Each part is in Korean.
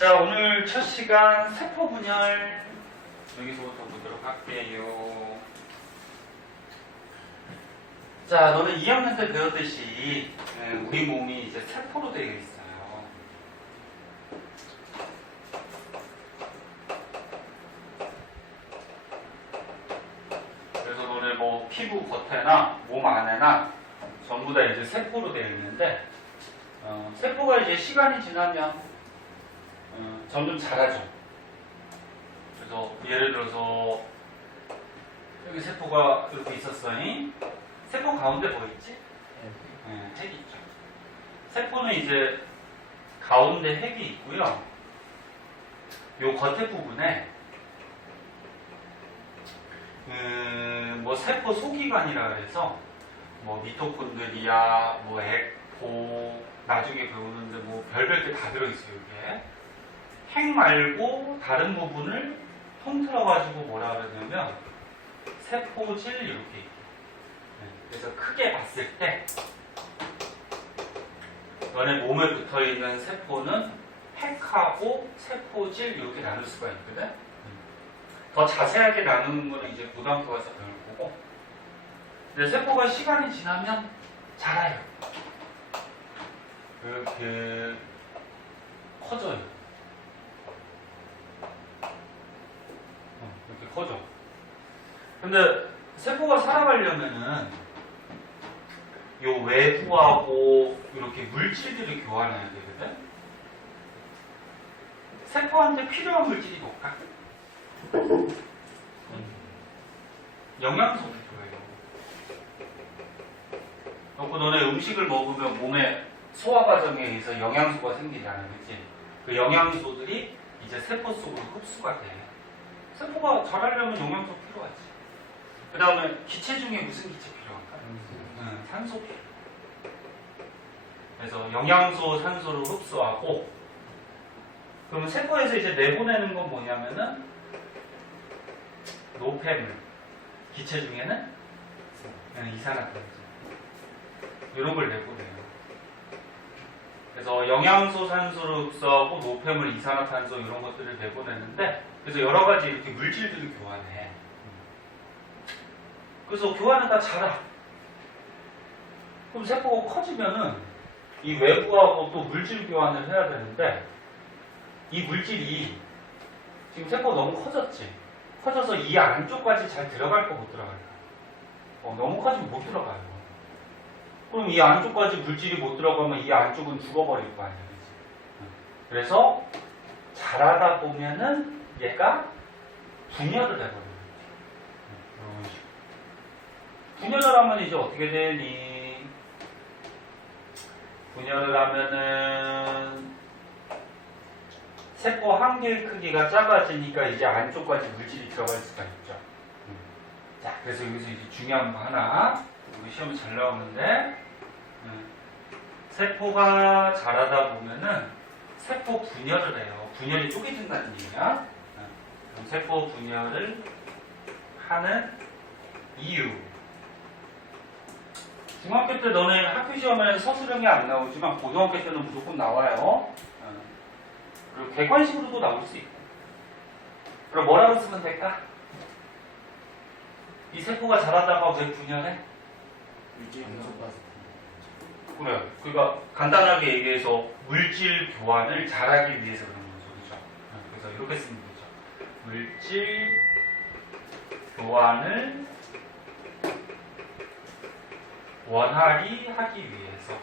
자, 오늘 첫 시간 세포 분열 여기서부터 보도록 할게요. 자, 너는 2학년 때 배웠듯이 우리 몸이 이제 세포로 되어 있어요. 그래서 너네 뭐 피부 겉에나 몸 안에나 전부 다 이제 세포로 되어 있는데 세포가 이제 시간이 지나면 점점 자라죠. 그래서 예를 들어서 여기 세포가 이렇게 있었어요. 세포 가운데 뭐 있지? 핵이 있죠. 세포는 이제 가운데 핵이 있고요. 요 겉에 부분에 뭐 세포 소기관이라 그래서 뭐 미토콘드리아, 뭐 에코, 나중에 배우는데 뭐 별별 게 다 들어있어요. 이게 핵 말고 다른 부분을 통틀어가지고 뭐라 그러냐면 세포질 이렇게 있고. 그래서 크게 봤을 때 너네 몸에 붙어있는 세포는 핵하고 세포질 이렇게 나눌 수가 있거든. 더 자세하게 나누는 거는 이제 고등학교 가서 배울 거고. 근데 세포가 시간이 지나면 자라요. 이렇게 커져요. 이렇게 커져. 근데 세포가 살아가려면은 요 외부하고 이렇게 물질들을 교환해야 되거든. 세포한테 필요한 물질이 뭘까? 영양소를 줘요. 그리고 너네 음식을 먹으면 몸에 소화 과정에 의해서 영양소가 생기잖아, 그치? 그 영양소들이 이제 세포 속으로 흡수가 돼. 세포가 자라려면 영양소 필요하지. 그 다음에 기체 중에 무슨 기체 필요할까? 산소 필요. 그래서 영양소, 산소를 흡수하고, 그러면 세포에서 이제 내보내는 건 뭐냐면은 노폐물. 기체 중에는 이산화탄소. 이런 걸 내보내요. 그래서 영양소, 산소를 흡수하고 노폐물, 이산화탄소 이런 것들을 내보내는데, 그래서 여러 가지 이렇게 물질들을 교환해. 그래서 교환하다 자라. 그럼 세포가 커지면은 이 외부하고 또 물질 교환을 해야 되는데, 이 물질이 지금 세포가 너무 커졌지. 커져서 이 안쪽까지 잘 들어갈까 못 들어갈까? 너무 커지면 못 들어가요. 그럼 이 안쪽까지 물질이 못 들어가면 이 안쪽은 죽어버릴 거 아니야. 그치? 그래서 자라다 보면은 얘가 분열을 해버려요. 분열을 하면 이제 어떻게 되니? 분열을 하면은 세포 한 개의 크기가 작아지니까 이제 안쪽까지 물질이 들어갈 수가 있죠. 자, 그래서 여기서 이제 중요한 거 하나, 우리 시험에 잘 나오는데, 세포가 자라다 보면은 세포 분열을 해요. 분열이 쪼개진다는 얘기야. 그럼 세포 분열을 하는 이유. 중학교 때 너네 학교 시험에는 서술형이 안 나오지만 고등학교 때는 무조건 나와요. 그리고 객관식으로도 나올 수 있고. 그럼 뭐라고 쓰면 될까? 이 세포가 자라다가 왜 분열해? 그래. 그러니까 간단하게 얘기해서 물질 교환을 잘하기 위해서 그런 소리죠. 그래서 이렇게 쓰면 되죠. 물질 교환을 원활히 하기 위해서.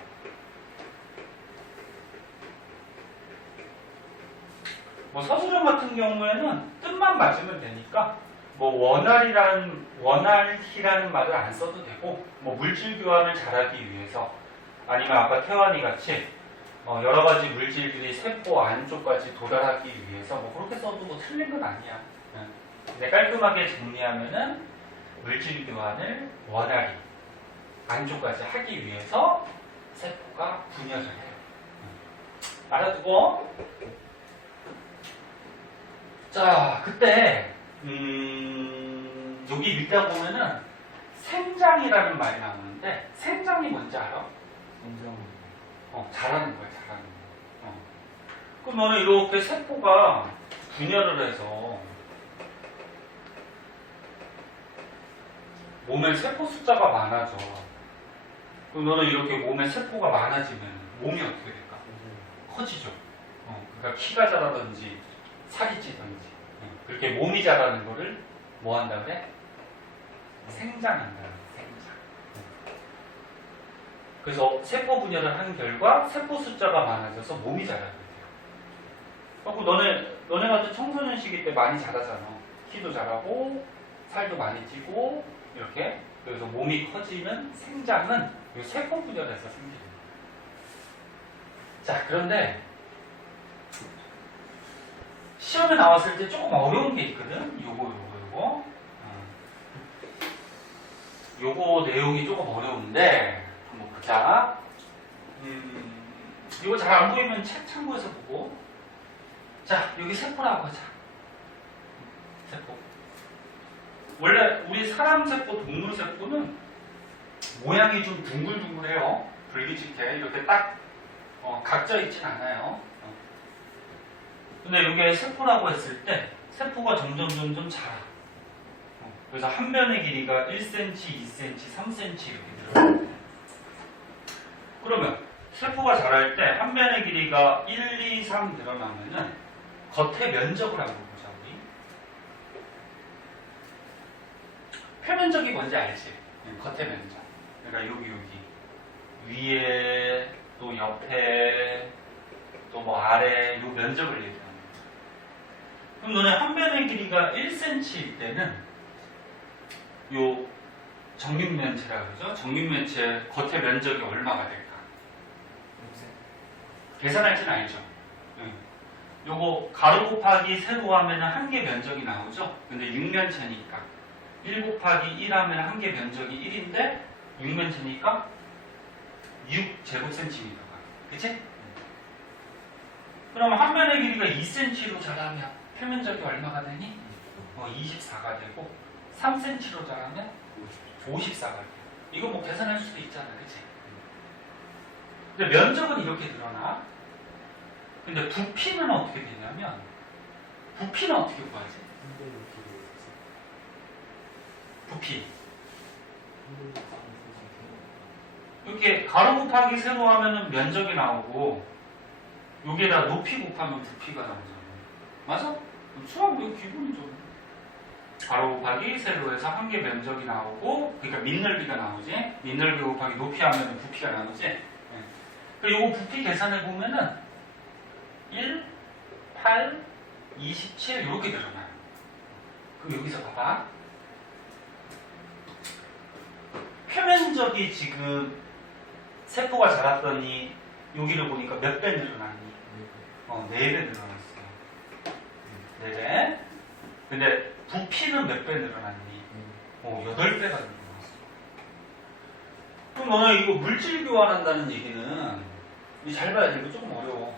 뭐 서술형 같은 경우에는 뜻만 맞으면 되니까 뭐 원활히라는 말을 안 써도 되고, 뭐 물질 교환을 잘하기 위해서, 아니면 아까 태환이 같이 여러 가지 물질들이 세포 안쪽까지 도달하기 위해서 뭐 그렇게 써도 뭐 틀린 건 아니야. 근데 깔끔하게 정리하면은 물질 교환을 원활히 안쪽까지 하기 위해서 세포가 분열을 해요. 알아두고. 자, 그때 여기 읽다 보면은 생장이라는 말이 나오는데, 생장이 뭔지 알아? 생장. 잘하는 거야, 잘하는 거. 그럼 너는 이렇게 세포가 분열을 해서 몸에 세포 숫자가 많아져. 그럼 너는 이렇게 몸에 세포가 많아지면 몸이 어떻게 될까? 커지죠. 그러니까 키가 자라든지 살이 찌든지. 그렇게 몸이 자라는 거를 뭐 한다 그래? 생장한다. 생장. 그래서 세포 분열을 한 결과 세포 숫자가 많아져서 몸이 자라게 돼요. 그리고 너네 같은 청소년 시기 때 많이 자라잖아. 키도 자라고 살도 많이 찌고 이렇게. 그래서 몸이 커지는 생장은 이 세포 분열에서 생깁니다. 자, 그런데 시험에 나왔을 때 조금 어려운 게 있거든. 요거 내용이 조금 어려운데 한번 보자. 이거 잘 안 보이면 책 참고해서 보고. 자, 여기 세포라고 하자. 세포. 원래 우리 사람 세포, 동물 세포는 모양이 좀 둥글둥글해요. 불규칙해. 이렇게 딱 각져 있진 않아요. 근데 이게 세포라고 했을 때 세포가 점점 자라. 그래서 한 변의 길이가 1cm, 2cm, 3cm 이렇게 늘어나요. 그러면 세포가 자랄 때 한 변의 길이가 1, 2, 3 늘어나면은 겉의 면적을 한번 보자 우리. 표면적이 뭔지 알지? 겉의 면적. 그러니까 여기 위에 또 옆에 또 뭐 아래 요 면적을 얘기하는 거죠. 그럼 너네 한 변의 길이가 1cm일 때는 요 정육면체라 그러죠? 정육면체 겉의 면적이 얼마가 될까? 계산할지는 알죠? 요거 가로 곱하기 세로 하면 한 개 면적이 나오죠? 근데 6면체니까 1 곱하기 1 하면 한 개 면적이 1인데 6면체니까 6제곱센티미터가. 그치? 그러면 한 변의 길이가 2cm로 자라면 표면적이 얼마가 되니? 24가 되고 3cm로 자라면 54가 돼요. 이거 뭐 계산할 수도 있잖아. 그치? 근데 면적은 이렇게 늘어나. 근데 부피는 어떻게 되냐면 부피는 어떻게 구하지? 부피. 이렇게 가로 곱하기 세로 하면은 면적이 나오고 여기에다 높이 곱하면 부피가 나오잖아. 맞아? 수학 이거 기본이죠. 가로 곱하기 세로에서 한 개 면적이 나오고 그러니까 밑넓이가 나오지. 밑넓이 곱하기 높이 하면 부피가 나오지. 그리고 이거 부피 계산해 보면은 1, 8, 27 이렇게 늘어나요. 그럼 여기서 봐봐. 표면적이 지금 세포가 자랐더니 여기를 보니까 몇 배 늘어났니? 4배 늘어났어요. 4배. 근데 부피는 몇 배 늘어났니? 8배가 늘어났어. 그럼 너는 이거 물질 교환한다는 얘기는 잘 봐야 돼. 이거 조금 어려워.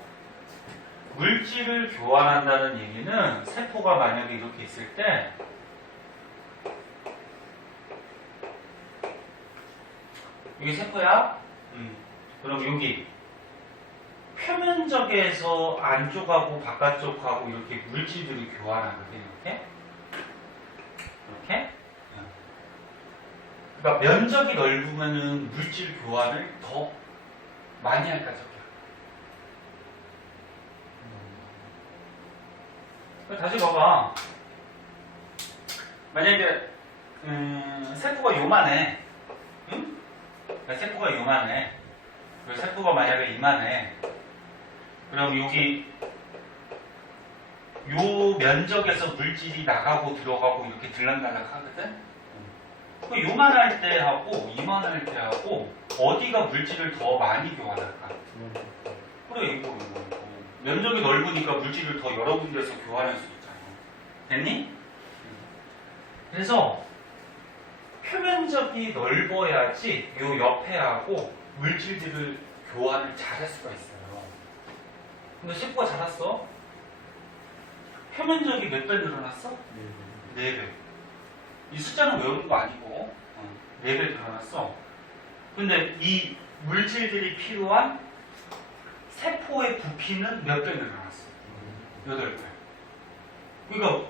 물질을 교환한다는 얘기는 세포가 만약에 이렇게 있을 때 여기 세포야? 그럼 여기 표면적에서 안쪽하고 바깥쪽하고 이렇게 물질들이 교환하거든요. 이렇게? 그러니까 면적이 넓으면은 물질 교환을 더 많이 할까 적게 할까? 다시 봐봐. 만약에 세포가 요만해. 응? 세포가 요만해. 세포가 만약에 이만해. 그럼 여기 요 면적에서 물질이 나가고 들어가고 이렇게 들락날락 하거든? 그 요만할 때 하고 이만할 때 하고 어디가 물질을 더 많이 교환할까? 그래, 이거. 면적이 넓으니까 물질을 더 여러 군데서 교환할 수 있잖아. 됐니? 그래서 표면적이 넓어야지 요 옆에 하고 물질들을 교환을 잘 할 수가 있어요. 근데 세포가 자랐어. 표면적이 몇 배 늘어났어? 4배. 이 숫자는 외우는 거 아니고 4배 늘어났어. 근데 이 물질들이 필요한 세포의 부피는 몇 배 늘어났어? 8배. 그러니까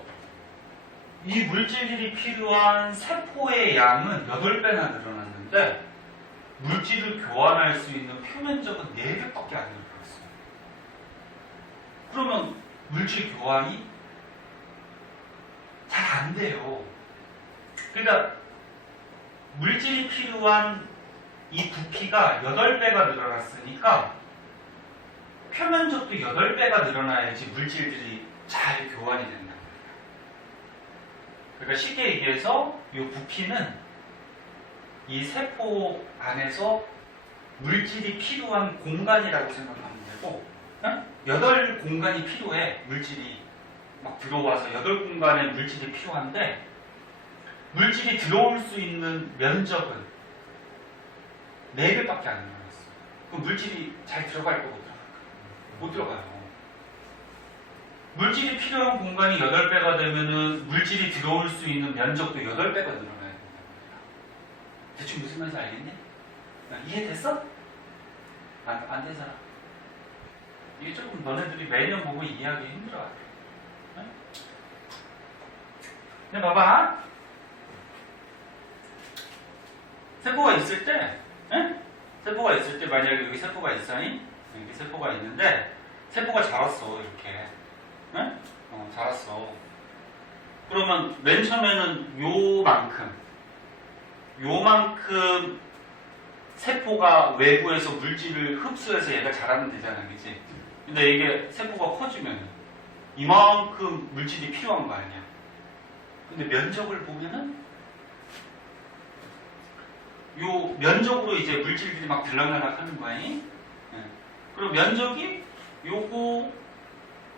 이 물질들이 필요한 세포의 양은 8배나 늘어났는데 물질을 교환할 수 있는 표면적은 4배밖에 안 늘어났어요. 그러면 물질 교환이 잘 안 돼요. 그러니까 물질이 필요한 이 부피가 8배가 늘어났으니까 표면적도 8배가 늘어나야지 물질들이 잘 교환이 된다. 그러니까 쉽게 얘기해서 이 부피는 이 세포 안에서 물질이 필요한 공간이라고 생각하면 되고, 8공간이 필요해. 물질이 막 들어와서 8공간의 물질이 필요한데 물질이 들어올 수 있는 면적은 4배밖에 안 늘어났어. 그럼 물질이 잘 들어갈 거고 못 들어가요. 물질이 필요한 공간이 8배가 되면은 물질이 들어올 수 있는 면적도 8배가 늘어나야 된단 말이야. 대충 무슨 말인지 알겠니? 이해됐어? 안 되잖아. 이게 조금 너네들이 매년 보고 이해하기 힘들어. 근데 봐봐. 세포가 있을 때, 세포가 있을 때 만약에 여기 세포가 있어니? 여기 세포가 있는데 세포가 자랐어 이렇게. 자랐어. 그러면 맨 처음에는 요만큼 세포가 외부에서 물질을 흡수해서 얘가 자라면 되잖아, 그치? 근데 이게 세포가 커지면 이만큼 물질이 필요한 거 아니야. 근데 면적을 보면은 요 면적으로 이제 물질들이 막 들락날락 하는 거 아니? 그럼 면적이 요거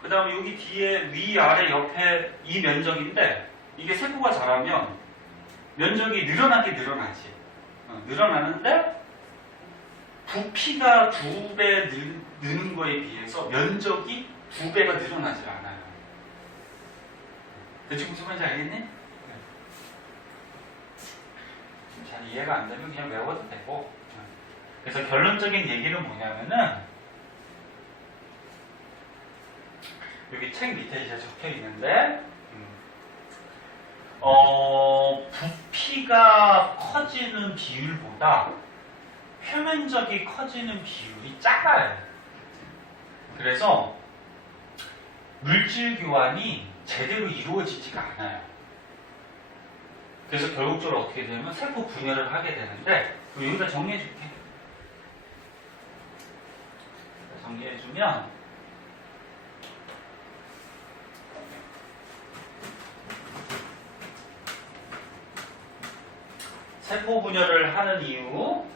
그 다음에 여기 뒤에 위, 아래, 옆에 이 면적인데 이게 세포가 자라면 면적이 늘어나긴 늘어나지. 늘어나는데 부피가 2배 느는 거에 비해서 면적이 2배가 늘어나질 않아요. 대충 무슨 말인지 알겠니? 잘 이해가 안 되면 그냥 외워도 되고. 그래서 결론적인 얘기는 뭐냐면은 여기 책 밑에 이제 적혀 있는데, 부피가 커지는 비율보다 표면적이 커지는 비율이 작아요. 그래서 물질 교환이 제대로 이루어지지가 않아요. 그래서 결국적으로 어떻게 되냐면 세포 분열을 하게 되는데, 여기다 정리해줄게. 정리해주면 세포 분열을 하는 이유,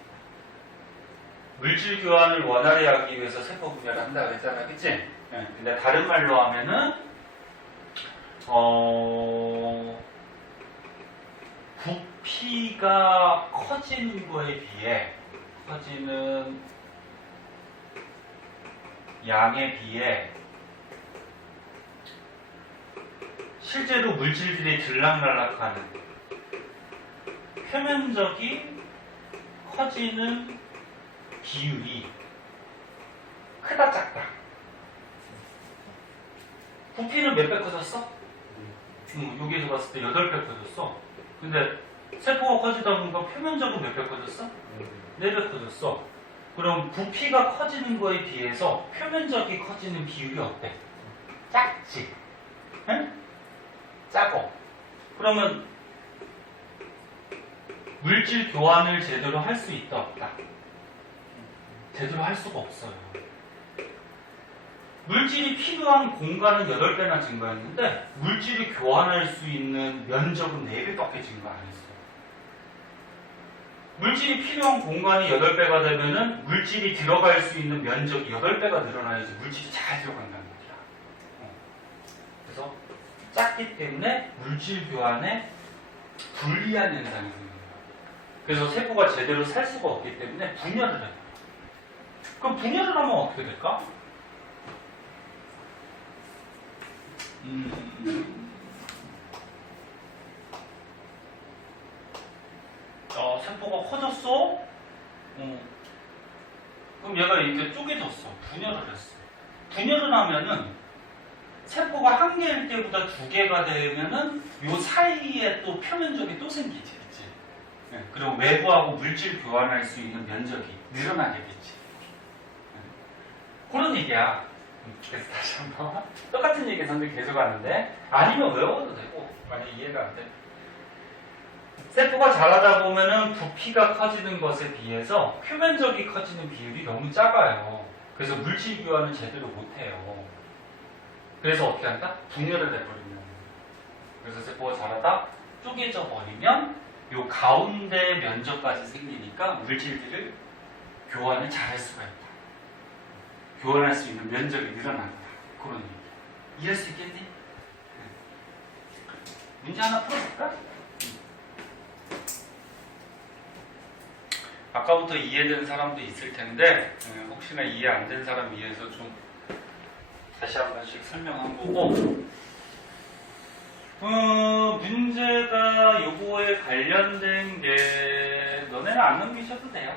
물질 교환을 원활히 하기 위해서 세포 분열을 한다 그랬잖아, 그치? 근데 다른 말로 하면은 부피가 커지는 거에 비해 커지는 양에 비해 실제로 물질들이 들락날락하는 표면적이 커지는 비율이 크다 작다. 부피는 몇 배 커졌어? 여기에서 봤을 때 8배 커졌어. 근데 세포가 커지다 보니까 표면적은 몇 배 커졌어? 4배 커졌어. 그럼 부피가 커지는 거에 비해서 표면적이 커지는 비율이 어때? 작지? 응? 작어. 그러면 물질 교환을 제대로 할 수 있다 없다? 제대로 할 수가 없어요. 물질이 필요한 공간은 8배나 증가했는데 물질이 교환할 수 있는 면적은 4배밖에 증가 안 했어요. 물질이 필요한 공간이 8배가 되면은 물질이 들어갈 수 있는 면적이 8배가 늘어나야지 물질이 잘 들어간다는 거야. 그래서 작기 때문에 물질 교환에 불리한 현상이 생깁니다. 그래서 세포가 제대로 살 수가 없기 때문에 분열을 해요. 그럼 분열을 하면 어떻게 될까? 세포가 커졌어? 그럼 얘가 이렇게 쪼개졌어. 분열을 했어. 분열을 하면은 세포가 한 개일 때보다 두 개가 되면은 요 사이에 또 표면적이 또 생기지, 그치? 네. 그리고 외부하고 물질 교환할 수 있는 면적이 늘어나게 되지. 네. 그런 얘기야. 그래서 다시 한번 똑같은 얘기 선생님 계속 하는데 아니면 외워도 되고 만약 이해가 안 돼. 세포가 자라다 보면은 부피가 커지는 것에 비해서 표면적이 커지는 비율이 너무 작아요. 그래서 물질 교환을 제대로 못해요. 그래서 어떻게 한다? 분열을 해버리면. 그래서 세포가 자라다 쪼개져 버리면 요 가운데 면적까지 생기니까 물질들을 교환을 잘할 수가 있다. 교환할 수 있는 면적이 늘어난다. 그런 얘기. 이해할 수 있겠니? 문제 하나 풀어볼까? 아까부터 이해된 사람도 있을 텐데 혹시나 이해 안 된 사람 위해서 좀 다시 한 번씩 설명한 거고 문제가 요거에 관련된 게 너네는 안 넘기셔도 돼요.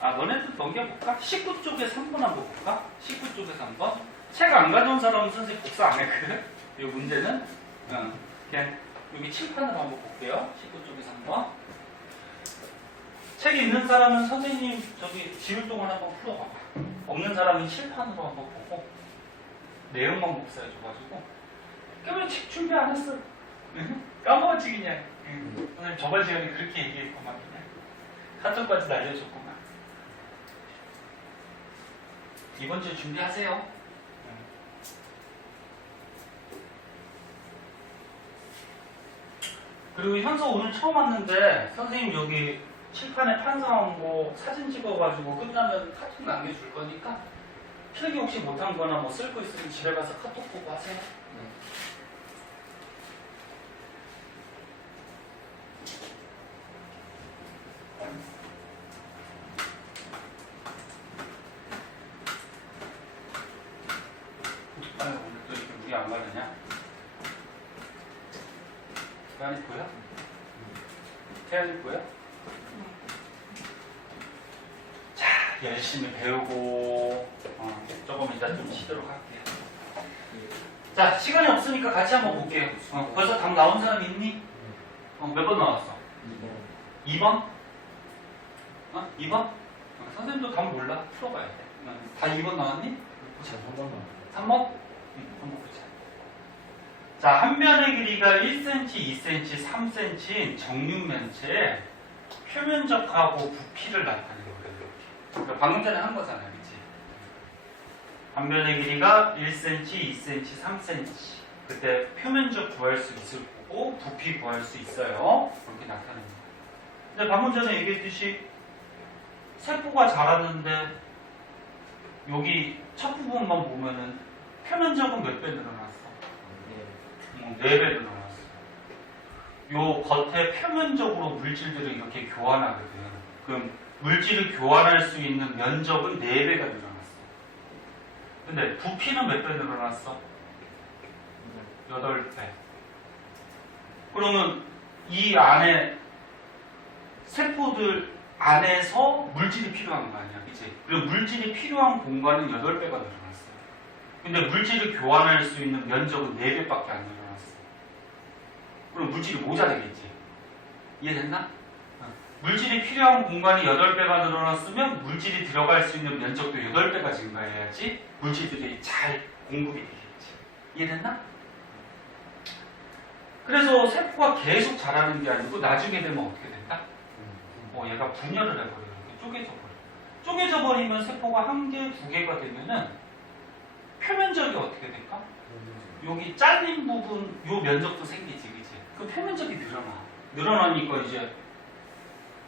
너네도 넘겨볼까? 19쪽에 3번 한번 볼까? 19쪽에 3번. 책 안 가져온 사람은 선생님 복사 안 했거든? 이 문제는. 그냥 여기 칠판으로 한번 볼게요. 19쪽에 3번. 책이 있는 사람은 선생님 저기 지울 동안 한번 풀어봐봐. 없는 사람은 칠판으로 한번 보고 내용만 복사해줘가지고 그러면 책 준비 안 했어. 까먹었지 그냥. 선생님 저번 시간에 그렇게 얘기했구만 그냥. 카톡까지 날려줬구만. 이번 주에 준비하세요. 그리고 현서 오늘 처음 왔는데 선생님 여기 칠판에 판사한 거 사진 찍어가지고 끝나면 카톡 남겨줄 거니까 필기 혹시 못한 거나 뭐 쓸 거 있으면 집에 가서 카톡 보고 하세요. 아유, 오늘 또 이렇게 물이 안 마르냐? 태연이 보여? 태연이 보여? 자, 열심히 배우고 조금 이따 좀 쉬도록 할게요. 자, 시간이 없으니까 같이 한번 볼게요. 벌써 답 나온 사람 있니? 몇 번 나왔어? 2번? 2번? 선생님도 답 몰라. 풀어봐야 돼. 다 2번 나왔니? 3번? 한번 보자. 자, 한 변의 길이가 1cm, 2cm, 3cm인 정육면체에 표면적하고 부피를 나타내는 거예요. 그러니까 방금 전에 한 거잖아요. 그치? 한 변의 길이가 1cm, 2cm, 3cm. 그때 표면적 구할 수 있을 거고 부피 구할 수 있어요. 그렇게 나타냅니다. 근데 방금 전에 얘기했듯이 세포가 자라는데 여기 첫 부분만 보면은 표면적은 몇 배 늘어났어? 4배 늘어났어. 요 겉에 표면적으로 물질들을 이렇게 교환하거든. 그럼 물질을 교환할 수 있는 면적은 4배가 늘어났어. 근데 부피는 몇 배 늘어났어? 8배. 그러면 이 안에 세포들 안에서 물질이 필요한 거 아니야, 그치? 그리고 물질이 필요한 공간은 8배가 늘어났어. 근데 물질을 교환할 수 있는 면적은 4배밖에 안 늘어났어. 그럼 물질이 모자라겠지. 이해됐나? 물질이 필요한 공간이 8배가 늘어났으면 물질이 들어갈 수 있는 면적도 8배가 증가해야지 물질들이 잘 공급이 되겠지. 이해됐나? 그래서 세포가 계속 자라는 게 아니고 나중에 되면 어떻게 된다? 얘가 분열을 해버려요. 쪼개져 버려. 쪼개져 버리면 세포가 1개, 2개가 되면은 표면적이 어떻게 될까? 여기 잘린 부분, 요 면적도 생기지, 그치? 그 표면적이 늘어나. 늘어나니까 이제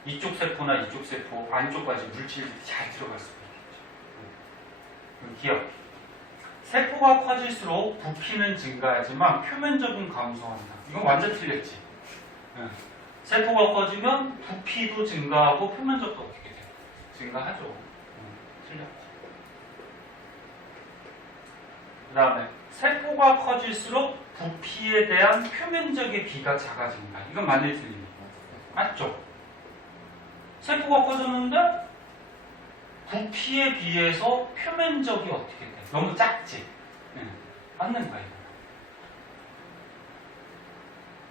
이쪽 세포나 이쪽 세포 안쪽까지 물질이 잘 들어갈 수가 있겠죠. 기억. 세포가 커질수록 부피는 증가하지만 표면적은 감소한다. 이건 완전 틀렸지. 세포가 커지면 부피도 증가하고 표면적도 어떻게 돼? 증가하죠. 틀렸지. 그 다음에 세포가 커질수록 부피에 대한 표면적의 비가 작아진다. 이건 맞는 틀립니다. 맞죠? 세포가 커졌는데 부피에 비해서 표면적이 어떻게 돼? 너무 작지? 맞는 거야.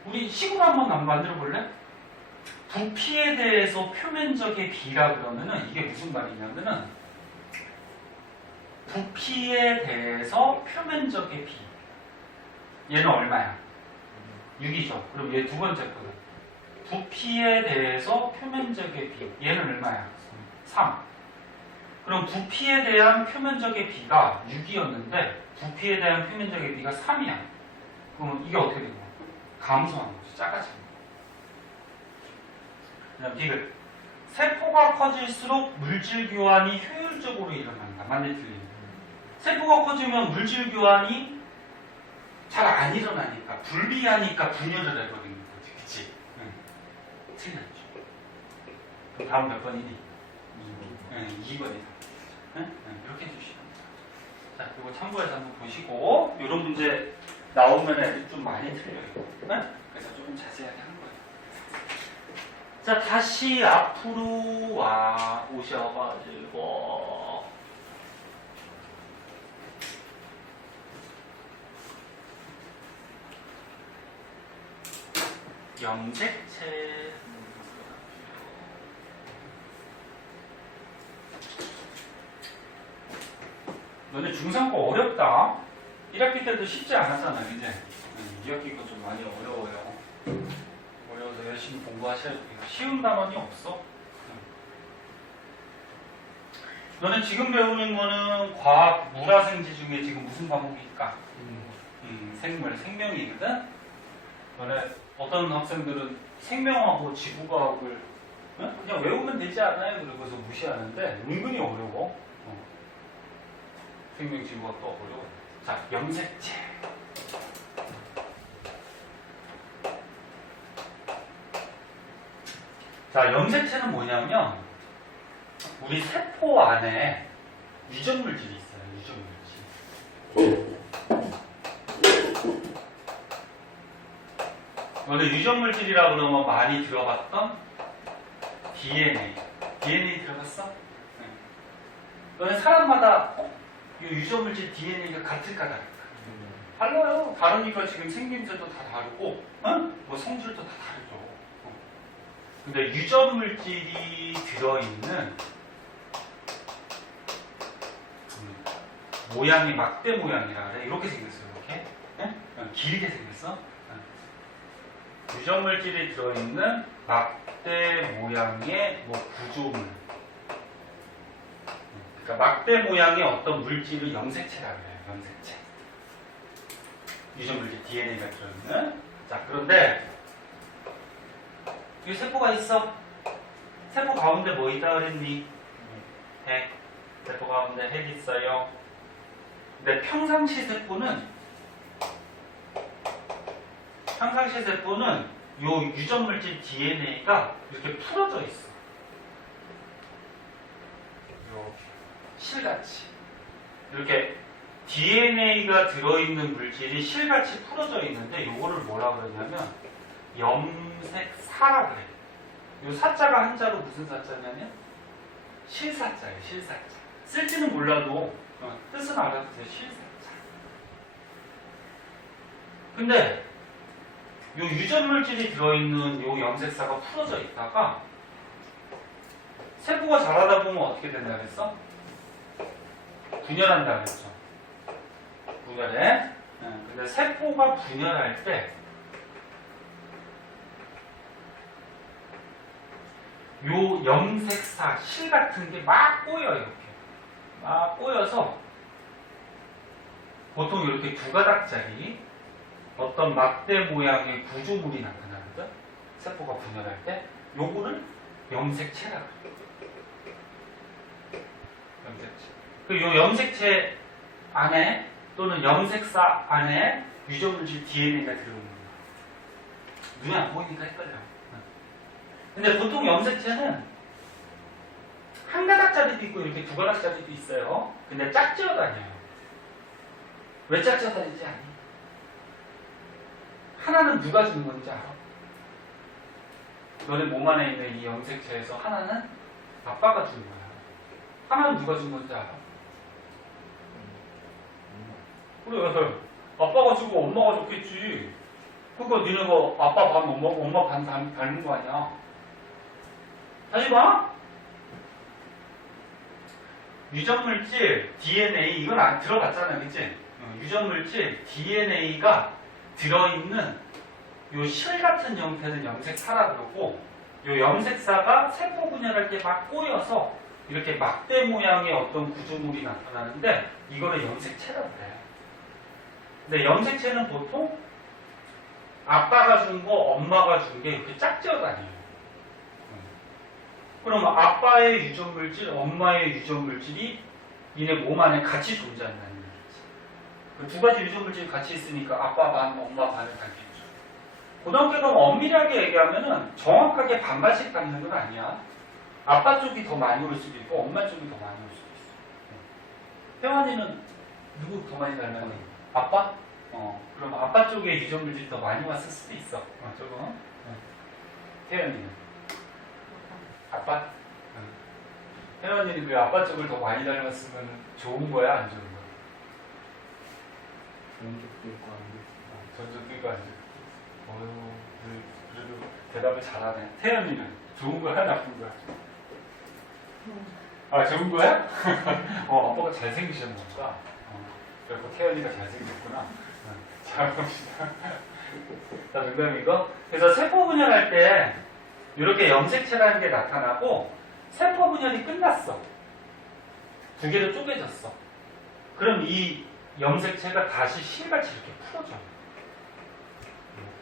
우리 식으로 한번 만들어 볼래? 부피에 대해서 표면적의 비라 그러면은 이게 무슨 말이냐면은 부피에 대해서 표면적의 비. 얘는 얼마야? 6이죠. 그럼 얘 두 번째 거는 부피에 대해서 표면적의 비. 얘는 얼마야? 3. 그럼 부피에 대한 표면적의 비가 6이었는데 부피에 대한 표면적의 비가 3이야. 그럼 이게 어떻게 된 거야? 감소하는 거지. 작아지는 거야. 그다음 디귿. 세포가 커질수록 물질 교환이 효율적으로 일어난다. 맞네, 틀리네. 세포가 커지면 물질 교환이 잘 안 일어나니까 불리하니까 분열을 해버리는 거지. 그치? 응. 틀렸죠. 그럼 다음 몇 번이니? 2번이다. 응? 이렇게 해주시면 됩니다. 자, 이거 참고해서 한번 보시고 이런 문제 나오면 애들 좀 많이 틀려요. 응? 그래서 조금 자세하게 한 거예요. 자, 다시 앞으로 와 오셔가지고 염색체 너네 중3 거 어렵다. 1학기 때도 쉽지 않았잖아, 이제. 2학기 거 좀 많이 어려워요. 어려워서 열심히 공부하셔야 돼요. 쉬운 단원이 없어. 너네 지금 배우는 거는 과학, 물화생지 중에 지금 무슨 과목일까? 생물, 생명이거든? 너네 어떤 학생들은 생명하고 지구과학을 그냥 외우면 되지 않아요? 그러고서 무시하는데 은근히 어려워. 생명 지구가 또 어려워. 자, 염색체. 자, 염색체는 뭐냐면 우리 세포 안에 유전물질이 있어요. 유전물질. 원래 유전물질이라 그러면 많이 들어봤던 DNA. DNA 들어봤어? 네. 너네 사람마다 이 유전물질 DNA가 같을까 다를까? 달라요. 다르니까 지금 생김새도 다 다르고, 뭐 성질도 다 다르죠. 근데 유전물질이 들어있는 모양이 막대 모양이라 그래. 이렇게 생겼어요. 이렇게. 길게 생겼어. 유전물질이 들어있는 막대 모양의 뭐 구조물. 그러니까 막대 모양의 어떤 물질을 염색체라고 해요. 염색체. 유전물질 DNA가 들어있는. 자, 그런데 이 세포가 있어. 세포 가운데 뭐 있다 그랬니? 핵. 세포 가운데 핵 있어요. 근데 평상시 세포는 요 유전물질 DNA가 이렇게 풀어져 있어. 이렇게 실같이 이렇게 DNA가 들어있는 물질이 실같이 풀어져 있는데 요거를 뭐라 그러냐면 염색사라 그래. 요 사자가 한자로 무슨 사자냐면 실사자예요. 실사자. 쓸지는 몰라도 뜻은 알아두세요. 실사자. 근데 요 유전물질이 들어있는 요 염색사가 풀어져 있다가 세포가 자라다 보면 어떻게 된다 그랬어? 분열한다 그랬죠. 분열해. 근데 세포가 분열할 때 요 염색사, 실 같은 게 막 꼬여요. 이렇게. 막 꼬여서 보통 이렇게 두 가닥짜리 어떤 막대 모양의 구조물이 나타나거든. 세포가 분열할 때 요거를 염색체라고 해요. 염색체. 그 요 염색체 안에 또는 염색사 안에 유전물질 DNA가 들어오는 거야. 눈에 안 보이니까 헷갈려. 근데 보통 염색체는 한 가닥짜리도 있고 이렇게 두 가닥짜리도 있어요. 근데 짝지어 다녀요. 왜 짝지어 다니지 않니? 하나는 누가 주는 건지 알아? 너네 몸 안에 있는 이 염색체에서 하나는 아빠가 준 거야. 하나는 누가 준 건지 알아? 그래, 아빠가 주고 엄마가 줬겠지. 그러니까 니네가 아빠 반, 엄마 반 닮은 거 아니야. 다시 봐. 유전물질, DNA, 이건 안 들어봤잖아, 그치? 유전물질, DNA가 들어있는 요 실 같은 형태는 염색사라 그러고, 요 염색사가 세포 분열할 때 막 꼬여서 이렇게 막대 모양의 어떤 구조물이 나타나는데, 이거를 염색체라고 그래요. 근데 염색체는 보통 아빠가 준 거, 엄마가 준 게 이렇게 짝지어 다녀요. 그럼 아빠의 유전물질, 엄마의 유전물질이 니네 몸 안에 같이 존재한다는 얘기지. 그 두 가지 유전물질이 같이 있으니까 아빠 반, 엄마 반을 닮겠죠. 고등학교 가면 엄밀하게 얘기하면은 정확하게 반반씩 닮는 건 아니야. 아빠 쪽이 더 많이 올 수도 있고 엄마 쪽이 더 많이 올 수도 있어. 혜원이는 누구 더 많이 닮았니? 아빠? 그럼 아빠 쪽에 유전물질이 더 많이 왔을 수도 있어. 조금. 혜연이는? 아빠? 혜연이는 그 아빠 쪽을 더 많이 닮았으면 좋은 거야, 안 좋은 거야? 좋은 적도 있고 안 좋은 좋은 적도 있고 안 좋은 거. 어휴, 그래도 대답을 잘하네. 혜연이는 좋은 거야, 나쁜 거야? 아, 좋은 거야? 아빠가 잘생기셨나 보다. 그리고 태연이가 잘생겼구나. 잘 봅시다. 자, 농담이고. 그래서 세포 분열할 때 이렇게 염색체라는 게 나타나고 세포 분열이 끝났어. 두 개로 쪼개졌어. 그럼 이 염색체가 다시 실같이 이렇게 풀어져.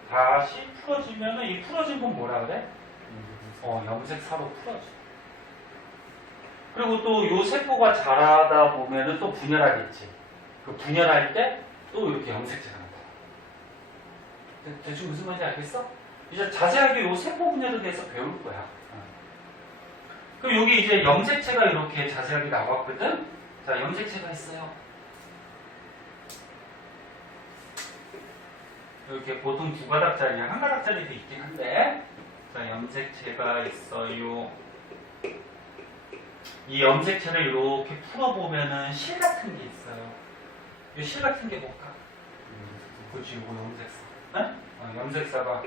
다시 풀어지면은 이 풀어진 건 뭐라 그래? 염색사로 풀어져. 그리고 또 이 세포가 자라다 보면은 또 분열하겠지. 그 분열할 때 또 이렇게 염색체가 나타나. 대충 무슨 말인지 알겠어? 이제 자세하게 이 세포 분열에 대해서 배울 거야. 그럼 여기 이제 염색체가 이렇게 자세하게 나왔거든? 자, 염색체가 있어요. 이렇게 보통 두 가닥짜리, 한 가닥짜리도 있긴 한데, 자, 염색체가 있어요. 이 염색체를 이렇게 풀어보면은 실 같은 게 있어요. 이 실 같은 게 뭘까? 그렇지, 이거 염색사. 네? 염색사가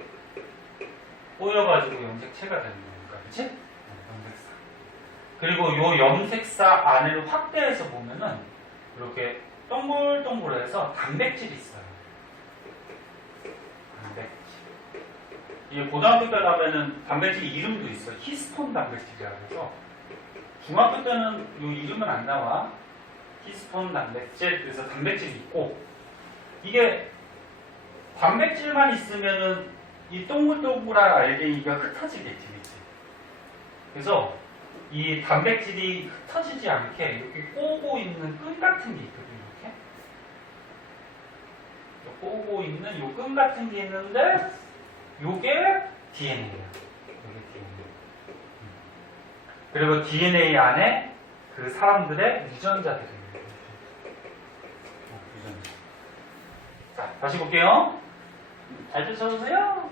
꼬여가지고 염색체가 되는 거니까, 그치? 염색사. 그리고 이 염색사 안을 확대해서 보면은 이렇게 동글동글해서 단백질이 있어요. 단백질. 이게 고등학교 때 가면은 단백질 이름도 있어요. 히스톤 단백질이라고 해서. 중학교 때는 이 이름은 안 나와. 히스톤 단백질. 그래서 단백질이 있고, 이게 단백질만 있으면은 이 동글동글한 알갱이가 흩어지겠지, 그치? 그래서 이 단백질이 흩어지지 않게 이렇게 꼬고 있는 끈 같은 게 있거든요, 이렇게. 꼬고 있는 요 끈 같은 게 있는데, 요게 DNA예요. 요게 DNA. 그리고 DNA 안에 그 사람들의 유전자들이 있는 거예요. 유전자. 자, 다시 볼게요. 잘 쫓아오세요.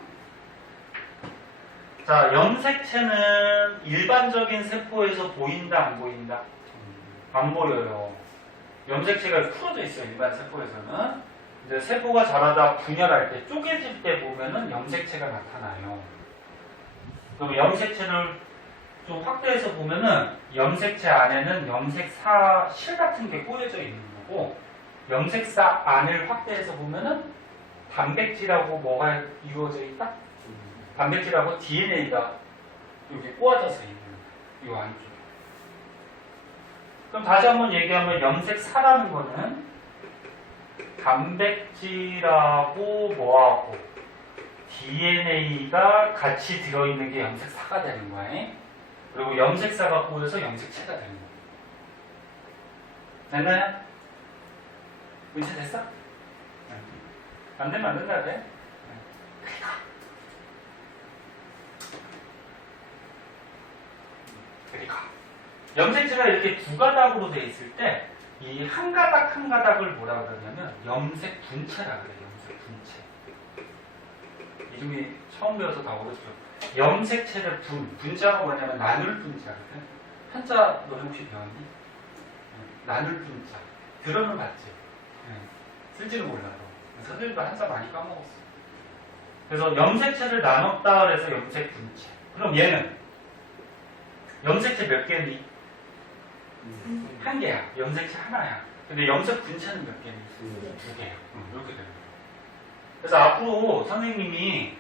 자, 염색체는 일반적인 세포에서 보인다, 안 보인다? 안 보여요. 염색체가 풀어져 있어요, 일반 세포에서는. 이제 세포가 자라다 분열할 때, 쪼개질 때 보면은 염색체가 나타나요. 그럼 염색체를 좀 확대해서 보면은 염색체 안에는 염색사 실 같은 게 꼬여져 있는 거고, 염색사 안을 확대해서 보면은 단백질하고 뭐가 이루어져 있다? 단백질하고 DNA가 여기 꼬아져서 있는 이 안쪽에. 그럼 다시 한번 얘기하면 염색사라는 거는 단백질하고 뭐하고 DNA가 같이 들어있는 게 염색사가 되는 거예요. 그리고 염색사가 꼬여서 염색체가 되는 거예요. 됐나요? 문제 됐어? 안 되면 안 된다 그래? 그러니까 염색체가 이렇게 두 가닥으로 되어 있을 때 이 한 가닥 한 가닥을 뭐라 그러냐면 염색 분체라 그래요. 염색 분체. 이름이 처음 배워서 다 어렵죠. 염색체를 분자가 뭐냐면 나눌 분자거든. 한자 너네 혹시 배웠니? 나눌 분자. 들어는 봤지? 쓸지는 몰라도. 선생님도 한자 많이 까먹었어. 그래서 염색체를 나눴다 그래서 염색 분체. 그럼 얘는 염색체 몇 개니? 한 개야. 염색체 하나야. 근데 염색 분체는 몇 개니? 두 개야. 이렇게 되는 거야. 그래서 앞으로 선생님이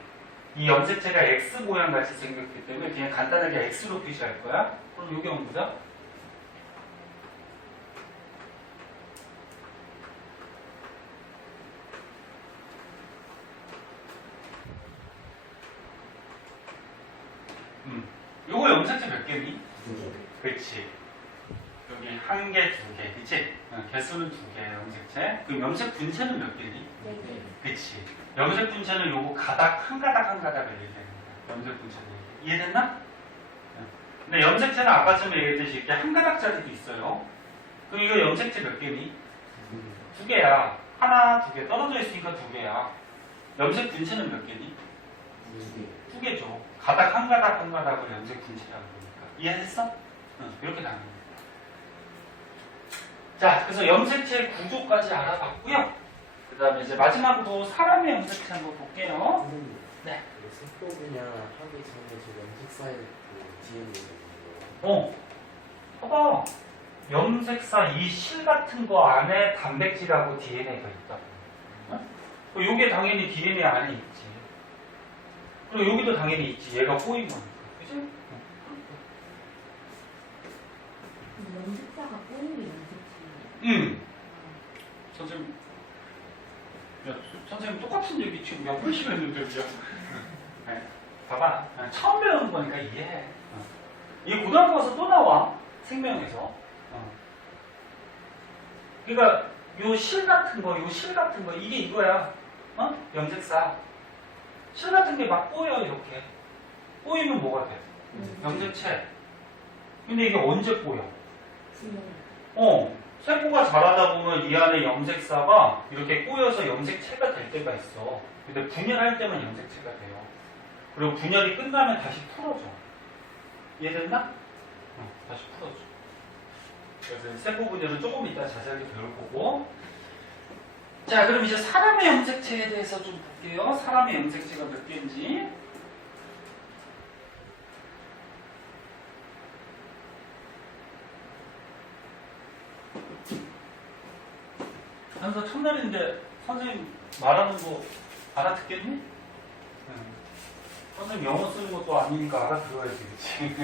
이 염색체가 X 모양 같이 생겼기 때문에 그냥 간단하게 X로 표시할 거야. 그럼 여기 한번 보자. 요거 염색체 몇 개니? 그렇지. 여기 한 개, 두 개, 그치? 개수는 두 개, 염색체. 그럼 염색 분체는 몇 개니? 그치. 염색 분체는 요거 가닥, 한 가닥 한 가닥을 얘기하는 거야. 염색 분체는. 이해됐나? 근데 염색체는 아까처럼 얘기했듯이 이렇게 한 가닥짜리도 있어요. 그럼 이거 염색체 몇 개니? 두 개야. 하나, 두 개. 떨어져 있으니까 두 개야. 염색 분체는 몇 개니? 두 개죠. 가닥 한 가닥 한 가닥을 염색 분체라고 그러니까. 이해했어? 이렇게 나누는 거야. 자, 그래서 염색체 구조까지 알아봤고요. 그 다음에 이제 마지막으로 사람의 염색체 한번 볼게요. 네. 세포분야 하기 전에 저 염색사의 그 DNA 있는 봐봐. 염색사 이 실 같은 거 안에 단백질하고 DNA가 있다고. 요게 당연히 DNA 안에 있지. 그리고 여기도 당연히 있지. 얘가 꼬인 거니까. 그치? 염색사가 꼬인 게 염색체. 선생님. 야, 선생님 똑같은 얘기 지금 몇 번씩 했는데, 그죠? 네. 봐봐. 처음 배우는 거니까 이해해. 이게 고등학교 가서 또 나와. 생명에서. 그러니까, 요 실 같은 거, 이게 이거야. 염색사. 실 같은 게 막 꼬여, 이렇게. 꼬이면 뭐가 돼? 염색체. 근데 이게 언제 꼬여? 세포가 자라다 보면 이 안에 염색사가 이렇게 꼬여서 염색체가 될 때가 있어. 근데 분열할 때만 염색체가 돼요. 그리고 분열이 끝나면 다시 풀어져. 이해됐나? 다시 풀어줘. 그래서 세포 분열은 조금 이따 자세하게 배울 거고. 자, 그럼 이제 사람의 염색체에 대해서 좀 볼게요. 사람의 염색체가 몇 개인지. 현서 첫날인데 선생님 말하는 거 알아듣겠니? 선생님 영어 쓰는 것도 아니니까 알아들어야지, 그치?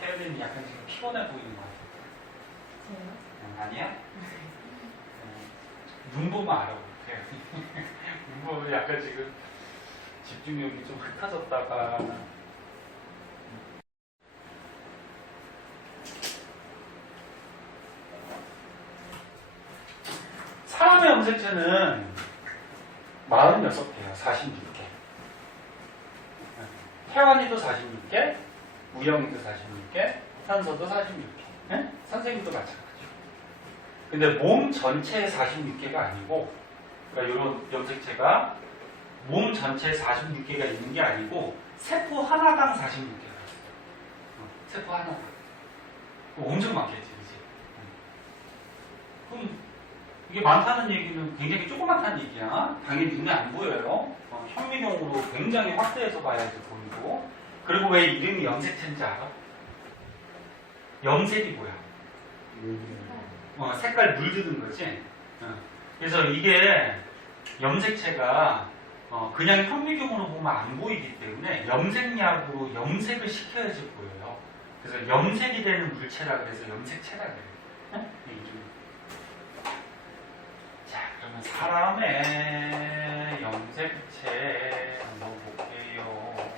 태연이는 약간 지금 피곤해 보이는 것 같아. 아니야? 눈 보면 알아, 눈 보면 약간 지금 집중력이 좀 흩어졌다가. 사람의 염색체는 46개예요. 46개. 태환이도 46개, 우영이도 46개, 현서도 46개. 네? 선생님도 마찬가지고. 근데 몸 전체에 46개가 아니고, 그러니까 이런 염색체가 몸 전체에 46개가 있는 게 아니고, 세포 하나당 46개가 있어요. 세포 하나당. 엄청 많겠지, 그치? 그럼 이게 많다는 얘기는 굉장히 조그맣다는 얘기야. 당연히 눈에 안 보여요. 현미경으로 굉장히 확대해서 봐야지 보이고. 그리고 왜 이름이 염색체인지 알아? 염색이 뭐야? 색깔 물드는 거지. 그래서 이게 염색체가 그냥 현미경으로 보면 안 보이기 때문에 염색약으로 염색을 시켜야지 보여요. 그래서 염색이 되는 물체라 그래서 염색체라 그래요. 자, 그러면 사람의 염색체 한번 볼게요.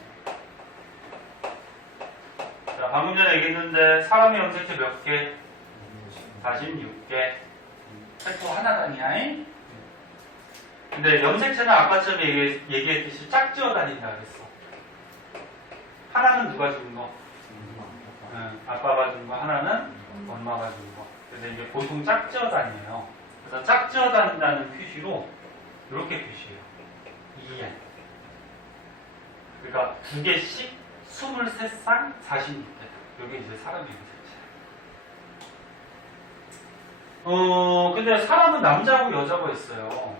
자, 방금 전에 얘기했는데 사람의 염색체 몇 개? 46개. 세포 하나당이야. 근데 염색체는 아까처럼 얘기했듯이 짝지어 다닌다 그랬어. 하나는 누가 준 거? 아빠가 준 거, 하나는 엄마가 준 거. 그래서 이게 보통 짝지어 다녀요. 그래서 짝지어 다닌다는 표시로 이렇게 표시해요. 2n. 그러니까 2개씩 23쌍 46개다. 이게 이제 사람의 염색체. 근데 사람은 남자하고 여자가 있어요.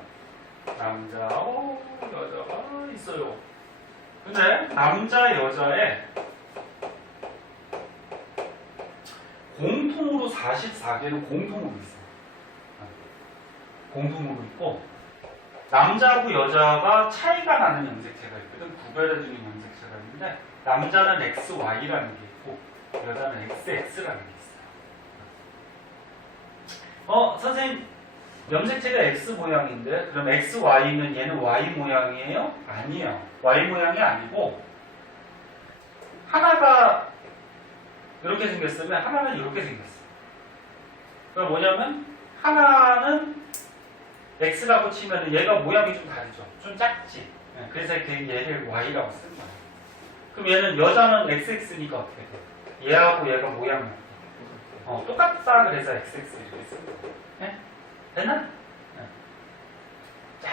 남자하고 여자가 있어요. 근데 남자, 여자의 공통으로 44개는 공통으로 있어요. 공통으로 있고, 남자하고 여자가 차이가 나는 염색체가 있거든. 구별해주는 염색체가 있는데, 남자는 XY라는 게 있고, 여자는 XX라는 게 있어요. 선생님, 염색체가 X 모양인데, 그럼 XY면 얘는 Y 모양이에요? 아니에요. Y 모양이 아니고, 하나가 이렇게 생겼으면 하나는 이렇게 생겼어요. 그럼 뭐냐면, 하나는 X라고 치면 얘가 모양이 좀 다르죠. 좀 작지. 그래서 얘를 Y라고 쓴 거예요. 그럼 얘는 여자는 XX니까 어떻게 돼? 얘하고 얘가 모양이 똑같다 그래서 XX 이렇게 쓴 거예요. 네? 됐나? 네. 자,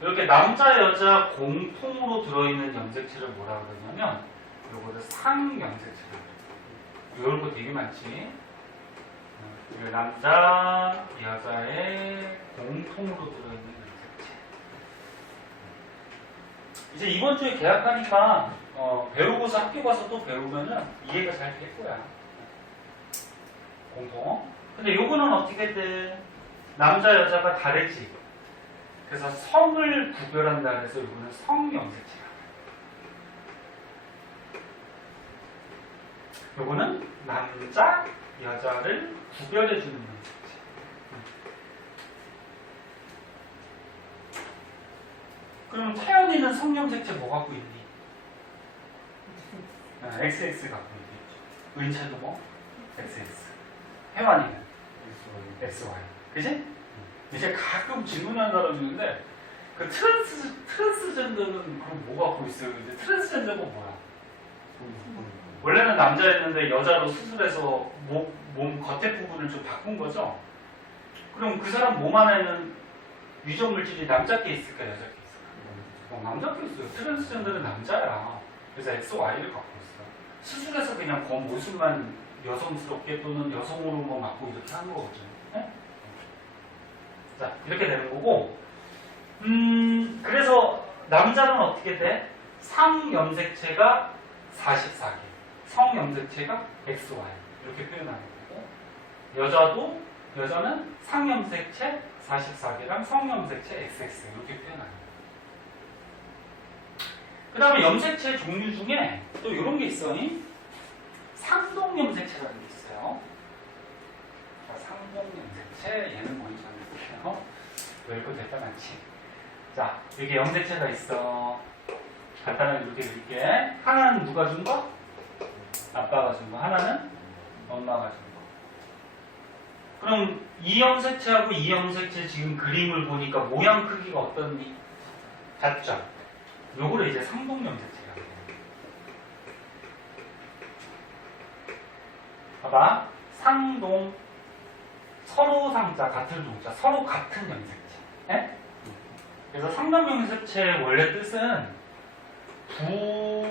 이렇게 남자, 여자 공통으로 들어있는 염색체를 뭐라고 그러냐면 요거를 상염색체라고 해요. 이거 되게 많지. 남자, 여자의 공통으로 들어있는 염색체. 이제 이번 주에 계약하니까 배우고서 학교 가서 또 배우면은 이해가 잘 될 거야. 공통. 근데 요거는 어떻게 돼? 남자, 여자가 다르지. 그래서 성을 구별한다 해서 요거는 성염색체야. 요거는 남자, 여자를 구별해주는 염색체. 그럼 태연이는 성염색체 뭐 갖고 있니? XX 갖고 있겠죠. 은채도 뭐? XX. 혜완이는? XY. 그지? 이제 가끔 질문하는 사람이 있는데 그 트랜스젠더는 그럼 뭐 갖고 있어요? 근데 트랜스젠더가 뭐야? 원래는 남자였는데 여자로 수술해서 몸 겉에 부분을 좀 바꾼 거죠? 그럼 그 사람 몸 안에는 유전 물질이 남자께 있을까 여자께 있을까? 남자께 있어요. 트랜스젠더는 남자야. 그래서 XY를 갖고 있어요. 수술해서 그냥 겉모습만 여성스럽게 또는 여성으로만 갖고 이렇게 하는 거거든요. 네? 자, 이렇게 되는 거고, 그래서 남자는 어떻게 돼? 상염색체가 44개, 성염색체가 XY 이렇게 표현하는 거고, 여자는 상염색체 44개랑 성염색체 XX 이렇게 표현하는 거예요. 그 다음에 염색체 종류 중에 또 이런 게 있어요. 상동염색체라는 게 있어요. 상동염색체, 얘는 뭔지 알겠어요? 별거 됐다 많지. 자, 여기 염색체가 있어. 간단하게 이렇게 드릴게. 하나는 누가 준 거? 아빠가 준 거. 하나는 엄마가 준 거. 그럼 이 염색체하고 이 염색체 지금 그림을 보니까 모양 크기가 어떻니? 같죠? 요거를 이제 상동염색체라고 해요. 봐봐. 상동, 서로 상자, 같은 동자, 서로 같은 염색체. 네? 그래서 상동염색체의 원래 뜻은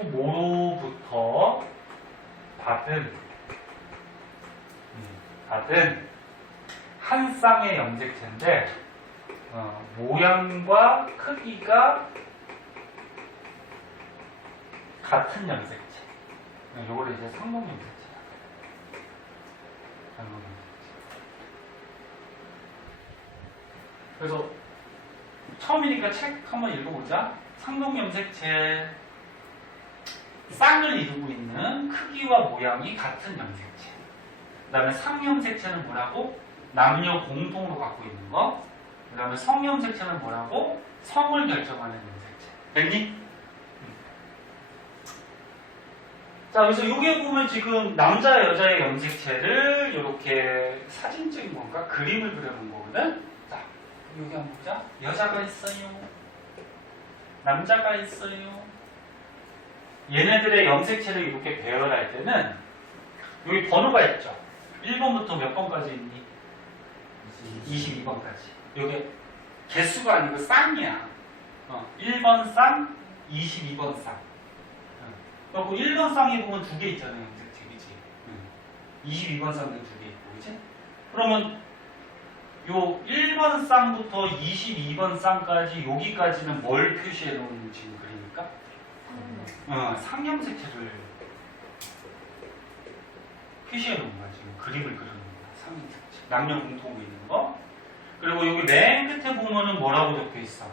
부모로부터 받은 한 쌍의 염색체인데 모양과 크기가 같은 염색체. 요거를 이제 상동염색체. 그래서 처음이니까 책 한번 읽어보자. 상동염색체, 쌍을 이루고 있는 크기와 모양이 같은 염색체. 그 다음에 상염색체는 뭐라고? 남녀 공통으로 갖고 있는 거. 그 다음에 성염색체는 뭐라고? 성을 결정하는 염색체. 됐니? 자, 그래서 여기에 보면 지금 남자, 여자의 염색체를 이렇게 사진적인 건가? 그림을 그려놓은 거거든? 자, 여기 한번 보자. 여자가 있어요. 남자가 있어요. 얘네들의 염색체를 이렇게 배열할 때는 여기 번호가 있죠. 1번부터 몇 번까지 있니? 22번까지. 여기 개수가 아니고 쌍이야. 1번 쌍, 22번 쌍. 그리고 1번 쌍에 보면 두 개 있잖아요. 염색체, 그치? 22번 쌍도 두 개 있고, 그치? 그러면 요 1번 쌍부터 22번 쌍까지 여기까지는 뭘 표시해 놓은 지금 그림입니까? 상염색체를 표시해 놓은 거야. 지금 그림을 그려놓은 거야. 상염색체. 남녀 공통으로 있는 거. 그리고 여기 맨 끝에 보면은 뭐라고 적혀 있어?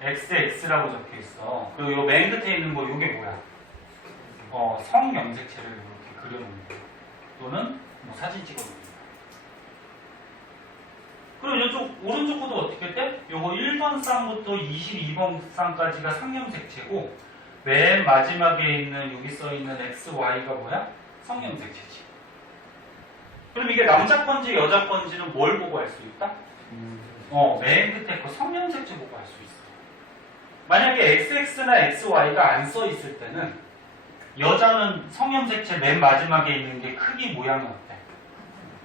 XX라고 적혀 있어. 그리고 요 맨 끝에 있는 거 요게 뭐야? 성염색체를 이렇게 그려놓은 거야. 또는 뭐 사진 찍어놓은 거야. 그럼 이쪽 오른쪽 것도 어떻게 돼? 요거 1번 쌍부터 22번 쌍까지가 상염색체고 맨 마지막에 있는 여기 써있는 XY가 뭐야? 성염색체지. 그럼 이게 남자 건지 여자 건지는 뭘 보고 알 수 있다? 맨 끝에 그 성염색체 보고 알 수 있어. 만약에 XX나 XY가 안 써 있을 때는 여자는 성염색체 맨 마지막에 있는 게 크기 모양이 어때?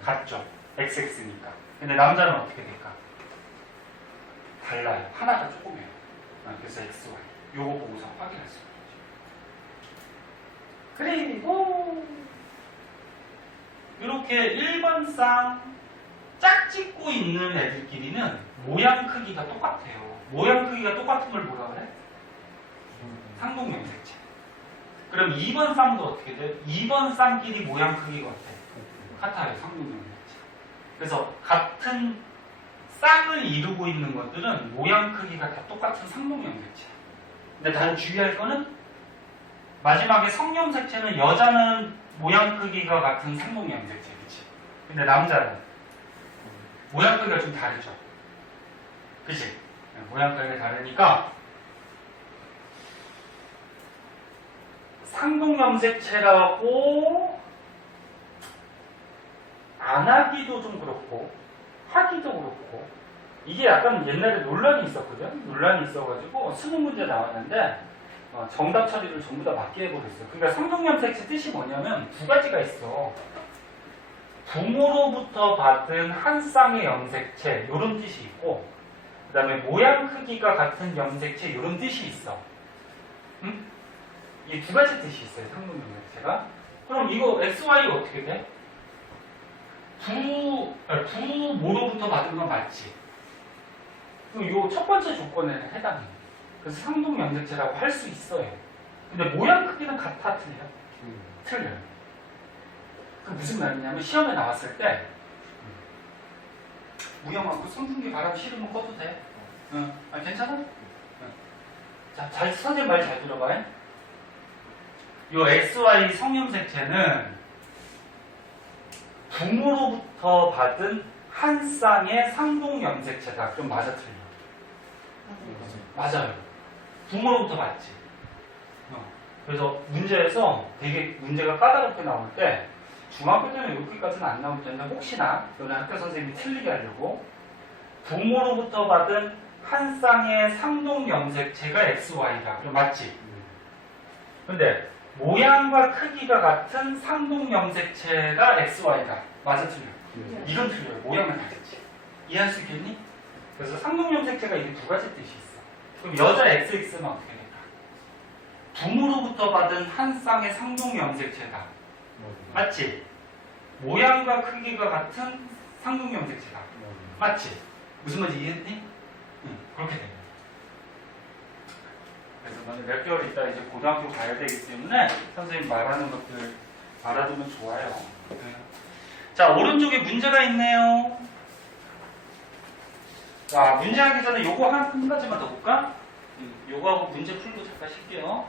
같죠? XX니까. 근데 남자는 어떻게 될까? 달라요. 하나가 조금해요. 그래서 XY. 요거 보고서 확인할 수 있죠. 그리고 이렇게 1번 쌍 짝짓고 있는 애들끼리는 모양 크기가 똑같아요. 모양 크기가 똑같은 걸 뭐라 그래? 상동염색체. 그럼 2번 쌍도 어떻게 돼? 2번 쌍끼리 모양 크기가 어때? 같아요. 상동염색체. 그래서 같은 쌍을 이루고 있는 것들은 모양 크기가 다 똑같은 상동염색체야. 근데 다른 주의할 거는 마지막에 성염색체는 여자는 모양 크기가 같은 상동염색체, 그치? 근데 남자는 모양 크기가 좀 다르죠? 그치? 모양 크기가 다르니까 상동염색체라고 안 하기도 좀 그렇고 하기도 그렇고 이게 약간 옛날에 논란이 있었거든. 논란이 있어가지고 수능 문제 나왔는데 정답 처리를 전부 다 맞게 해버렸어요. 그러니까 상동염색체 뜻이 뭐냐면 두 가지가 있어. 부모로부터 받은 한 쌍의 염색체 이런 뜻이 있고 그 다음에 모양 크기가 같은 염색체 이런 뜻이 있어. 응? 이 두 가지 뜻이 있어요. 상동염색체가. 그럼 이거 XY 어떻게 돼? 부모로부터 받은 건 맞지. 그럼 이 첫 번째 조건에는 해당해. 그래서 상동염색체라고 할 수 있어요. 근데 모양 크기는 같아, 틀려? 틀려요. 그 무슨 말이냐면 시험에 나왔을 때 우영하고 선풍기 바람 싫으면 꺼도 돼. 괜찮아? 자, 선생님 말 잘 들어봐요. 요 XY 성염색체는 부모로부터 받은 한 쌍의 상동염색체다. 그럼 맞아, 틀려? 맞아요. 부모로부터 받지. 그래서 문제에서 되게 문제가 까다롭게 나올 때 중학교 때는 이렇게까지는 안 나올 텐데 혹시나 너네 학교 선생님이 틀리게 하려고 부모로부터 받은 한 쌍의 상동염색체가 XY다. 그럼 맞지? 근데 모양과 크기가 같은 상동염색체가 XY다. 맞아, 틀려? 이건 틀려요. 모양은 다르지. 이해할 수 있겠니? 그래서 상동염색체가 이게 두 가지 뜻이 있어. 그럼 여자 XX는 어떻게 될까? 부모로부터 받은 한 쌍의 상동염색체다. 맞지? 모양과 크기가 같은 상동염색체다. 맞지? 무슨 말인지 이해했니? 응, 그렇게 됩니다. 그래서 너는 몇 개월 있다 이제 고등학교 가야 되기 때문에 선생님 말하는 것들 알아두면 좋아요. 자, 오른쪽에 문제가 있네요. 자, 문제 하기 전에 요거 한 가지만 더 볼까? 요거하고 문제 풀고 잠깐 쉴게요.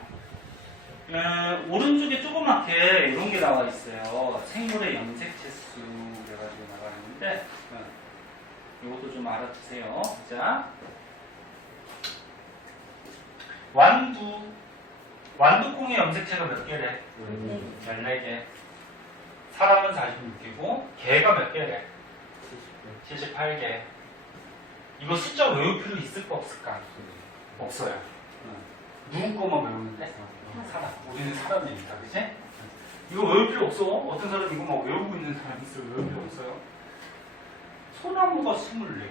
오른쪽에 조그맣게 이런 게 나와 있어요. 생물의 염색체 수 그래가지고 나와 있는데 요것도 좀 알아두세요. 자, 완두콩의 염색체가 몇 개래? 14개. 사람은 46개고 개가 몇 개래? 78개. 이거 숫자 외울 필요 있을까 없을까? 없어요. 누구 거만 외우는데? 사람. 우리는 사람이니까, 그치? 이거 외울 필요 없어. 어떤 사람 이거 막 외우고 있는 사람 있어요. 외울 필요 없어요. 소나무가 24개,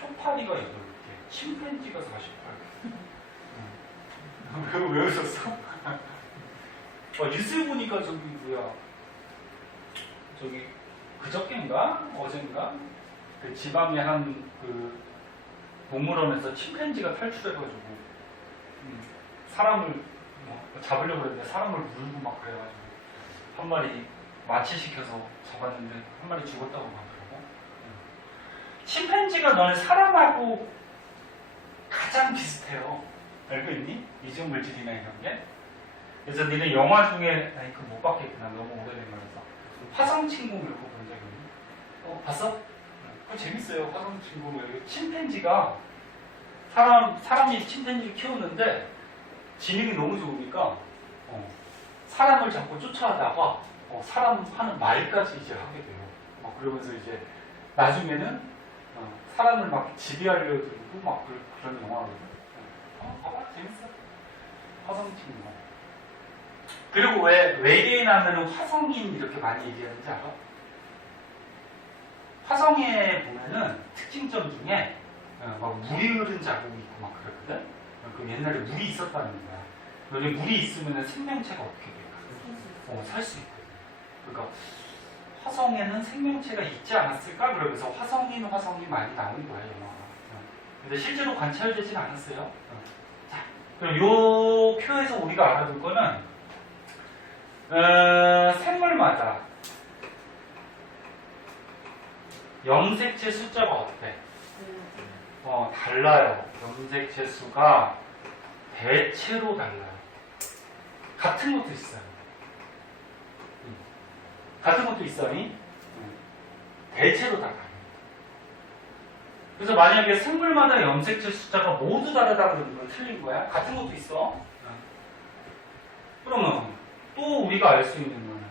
초파리가 8개, 침팬지가 48개. 왜 웃었어? 뉴스 보니까 저기 뭐야 저기 그저께인가 어젠가 그 지방의 한 그 동물원에서 침팬지가 탈출해가지고 사람을 잡으려고 그랬는데 사람을 물고 막 그래가지고 한 마리 마취시켜서 잡았는데 한 마리 죽었다고 하더라고. 침팬지가 너네 사람하고 가장 비슷해요. 알고 있니? 이중 물질이나 이런 게. 그래서 니네 영화 중에 아니 그거 못 봤겠구나. 너무 오래된 거라서. 화성친구 이런 거 본 적이 있니? 봤어? 그거 재밌어요. 화성친구. 침팬지가 사람이 침팬지를 키우는데 지능이 너무 좋으니까 사람을 자꾸 쫓아가다가 사람 하는 말까지 이제 하게 돼요. 그러면서 이제 나중에는 사람을 막 지배하려고 들고 막 그런 영화거든요. 봐봐 재밌어. 화성친구. 그리고 왜 외계인 하면은 화성인 이렇게 많이 얘기하는지 알아? 화성에 보면은 특징점 중에 막 물이 흐른 자국이 있고 막 그랬거든. 그럼 옛날에 물이 있었다는 거야. 너네 물이 있으면 생명체가 어떻게 될까? 살 수 있거든. 그러니까 화성에는 생명체가 있지 않았을까? 그러면서 화성이 많이 나오는 거예요, 영화가. 근데 실제로 관찰되지는 않았어요. 자, 그럼 요 표에서 우리가 알아둘 거는 생물마다 염색체 숫자가 어때? 달라요. 염색체 수가 대체로 달라요. 같은 것도 있어요. 같은 것도 있어요. 대체로 달라요. 그래서 만약에 생물마다 염색체 숫자가 모두 다르다 그러는 건 틀린 거야. 같은 것도 있어. 그러면 또 우리가 알 수 있는 거는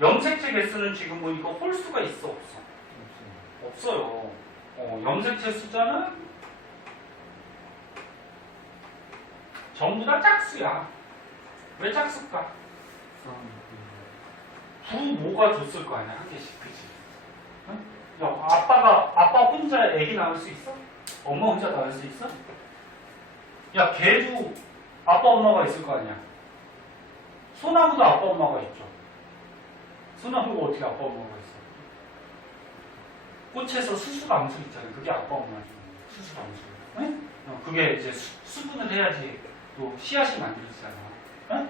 염색체 개수는 지금 보니까 홀수가 있어 없어? 없어요. 염색체 숫자는 전부 다 짝수야. 왜 짝수일까? 부모가 줬을 거 아니야, 한 개씩, 그치? 응? 야, 아빠 혼자 애기 낳을 수 있어? 엄마 혼자 낳을 수 있어? 야, 개도 아빠 엄마가 있을 거 아니야? 소나무도 아빠 엄마가 있죠. 소나무가 어떻게 아빠 엄마가 있어? 꽃에서 수수람수 있잖아요. 그게 아빠 엄마죠. 수수람수. 응? 그게 이제 수분을 해야지 또 씨앗이 만들어지잖아. 응?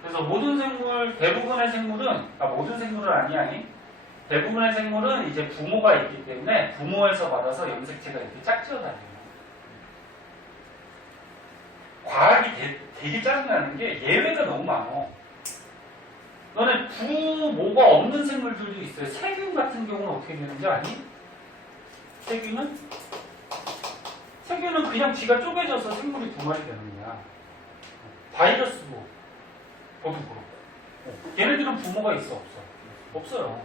그래서 모든 생물, 대부분의 생물은, 모든 생물은 아니야. 대부분의 생물은 이제 부모가 있기 때문에 부모에서 받아서 염색체가 이렇게 짝지어 다녀요. 과학이 되게 짜증나는 게 예외가 너무 많어. 너네 부모가 없는 생물들도 있어요. 세균 같은 경우는 어떻게 되는지 아니? 세균은 그냥 지가 쪼개져서 생물이 두 마리 되는 거야. 바이러스도 그것도 그렇고. 얘네들은 부모가 있어 없어? 없어요.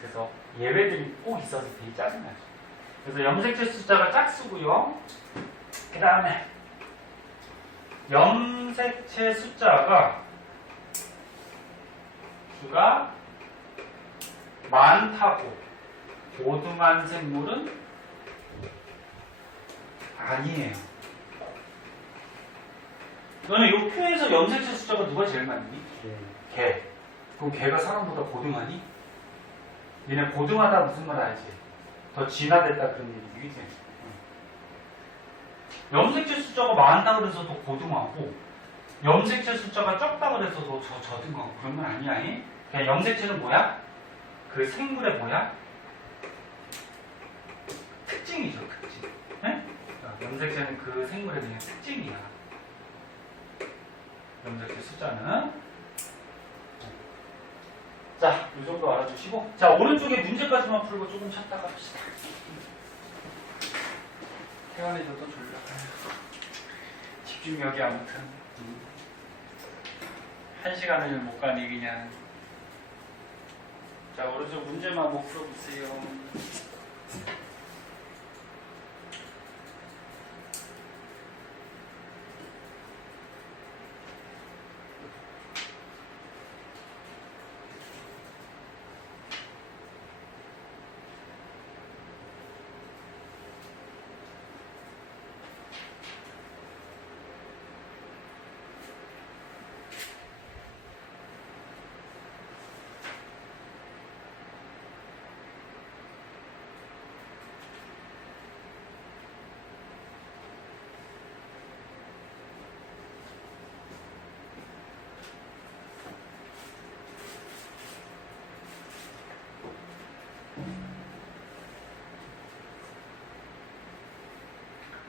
그래서 예외들이 꼭 있어서 되게 짜증나죠. 그래서 염색체 숫자가 짝수고요. 그 다음에 염색체 숫자가 많다고 고등한 생물은 아니에요. 너는 이 표에서 염색체 숫자가 누가 제일 많니? 개. 그럼 개가 사람보다 고등하니? 니네 고등하다 무슨 말 알지? 더 진화됐다 그런 얘기지, 그치? 염색체 숫자가 많다 그래서 더 고등하고 염색체 숫자가 적다 그래서 더 저등하고 그런 건 아니야. 그냥 염색체는 뭐야? 그 생물의 뭐야? 특징이죠, 특징. 네? 염색체는 그 생물의 그냥 특징이야. 염색체 숫자는. 자, 이 정도 알아주시고. 자, 오른쪽에 문제까지만 풀고 조금 찾다가 봅시다. 태환이도 또 졸려. 집중력이 아무튼. 1시간을 못 가니 그냥. 자, 오른쪽 문제만 한번 풀어보세요.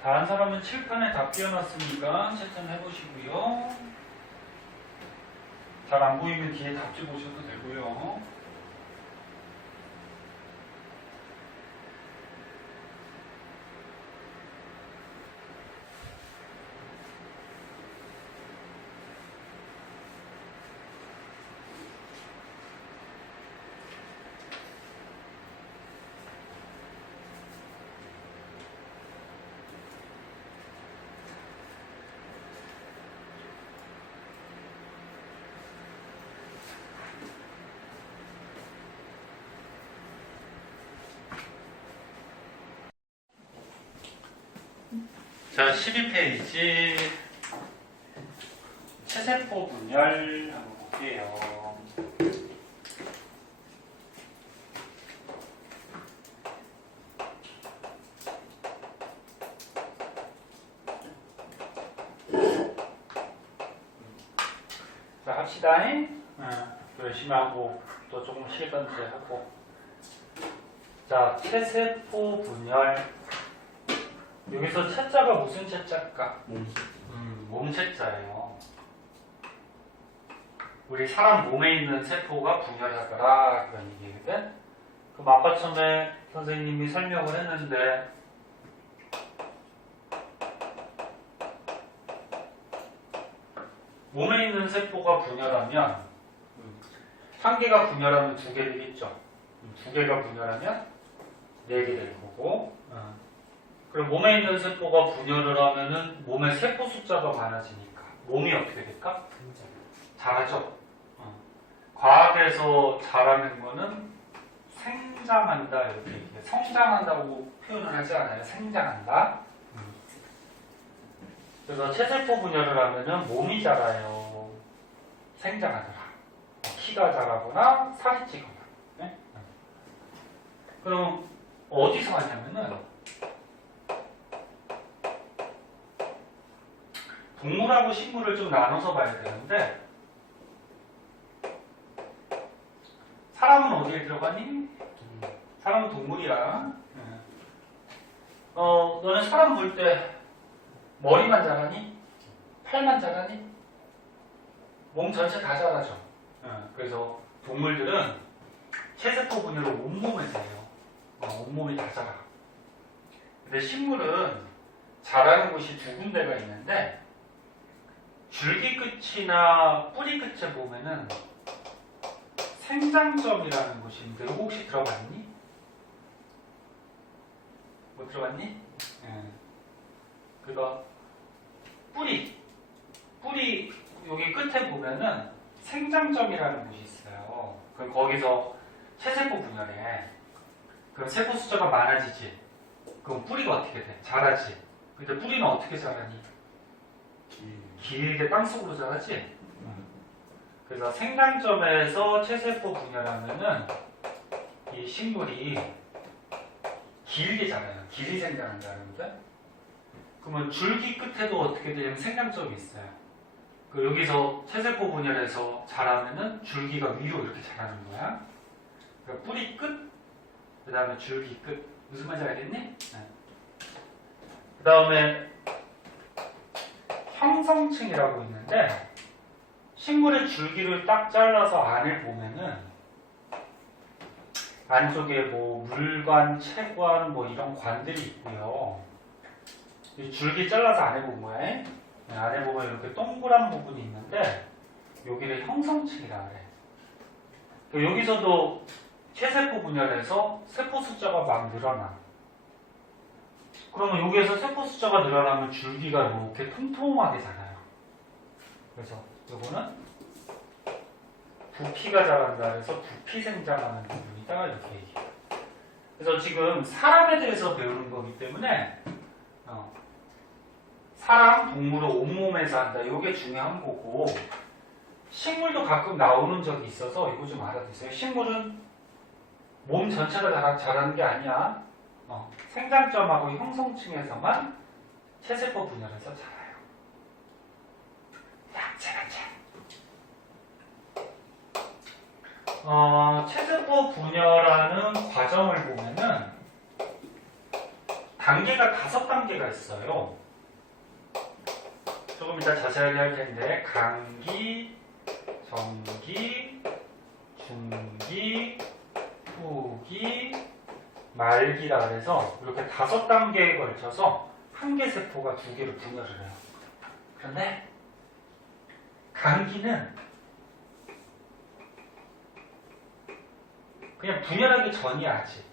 다른 사람은 칠판에 다 끼워놨으니까 채점 해보시고요. 잘 안 보이면 뒤에 답지 보셔도 되고요. 자, 12페이지 체세포 분열 한번 볼게요. 자, 합시다. 열심히 하고 또 조금 쉬던지 하고. 자, 체세포 분열. 여기서 채자가 무슨 채자일까? 몸채자예요. 우리 사람 몸에 있는 세포가 분열하더라 그런 얘기거든. 그럼 아까 처음에 선생님이 설명을 했는데 몸에 있는 세포가 분열하면 한 개가 분열하면 두 개 되겠죠. 두 개가 분열하면 네 개 될 거고. 그럼 몸에 있는 세포가 분열을 하면은 몸의 세포 숫자가 많아지니까 몸이 어떻게 될까? 자라죠. 과학에서 자라는 거는 생장한다 이렇게 얘기해요. 성장한다고 표현을 하지 않아요. 생장한다. 그래서 체세포 분열을 하면은 몸이 자라요. 생장하더라. 키가 자라거나 살이 찌거나. 네? 그럼 어디서 하냐면은 동물하고 식물을 좀 나눠서 봐야 되는데 사람은 어디에 들어가니? 사람은 동물이야. 너는 사람 볼 때 머리만 자라니? 팔만 자라니? 몸 전체 다 자라죠. 그래서 동물들은 체세포 분열로 온몸에 돼요. 온몸이 다 자라. 근데 식물은 자라는 곳이 두 군데가 있는데 줄기 끝이나 뿌리 끝에 보면은 생장점이라는 곳이 있는데 이거 혹시 들어봤니? 못 들어봤니? 그거 뿌리 여기 끝에 보면은 생장점이라는 곳이 있어요. 그럼 거기서 체세포 분열해. 그럼 세포 숫자가 많아지지. 그럼 뿌리가 어떻게 돼? 자라지. 근데 뿌리는 어떻게 자라니? 길게 땅속으로 자라지. 그래서 생장점에서 체세포 분열하면은 이 식물이 길게 자라요. 길이 생장한다는 거죠. 그러면 줄기 끝에도 어떻게 되냐면 생장점이 있어요. 여기서 체세포 분열해서 자라면은 줄기가 위로 이렇게 자라는 거야. 그러니까 뿌리 끝, 그 다음에 줄기 끝. 무슨 말인지 알겠니? 네. 그 다음에 형성층이라고 있는데 식물의 줄기를 딱 잘라서 안을 보면은 안쪽에 뭐 물관, 체관 뭐 이런 관들이 있고요. 이 줄기 잘라서 안에 보면 뭐야? 네, 안에 보면 이렇게 동그란 부분이 있는데 여기를 형성층이라 그래. 여기서도 체세포 분열해서 세포 숫자가 막 늘어나. 그러면 여기에서 세포 숫자가 늘어나면 줄기가 이렇게 통통하게 자라요. 그래서 요거는 부피가 자란다 그래서 부피 생장하는 부분이다 이렇게 얘기해요. 그래서 지금 사람에 대해서 배우는 거기 때문에 사람, 동물은 온몸에서 한다. 이게 중요한 거고 식물도 가끔 나오는 적이 있어서 이거 좀 알아두세요. 식물은 몸 전체가 자라는 게 아니야. 생장점하고 형성층에서만 체세포 분열해서 자라요. 약체같이. 체세포 분열하는 과정을 보면은 단계가 5단계가 있어요. 조금 이따 자세하게 할 텐데 감기, 정기, 중기, 후기, 말기라 그래서 이렇게 5단계에 걸쳐서 한 개 세포가 2개로 분열을 해요. 그런데 감기는 그냥 분열하기 전이야 아직.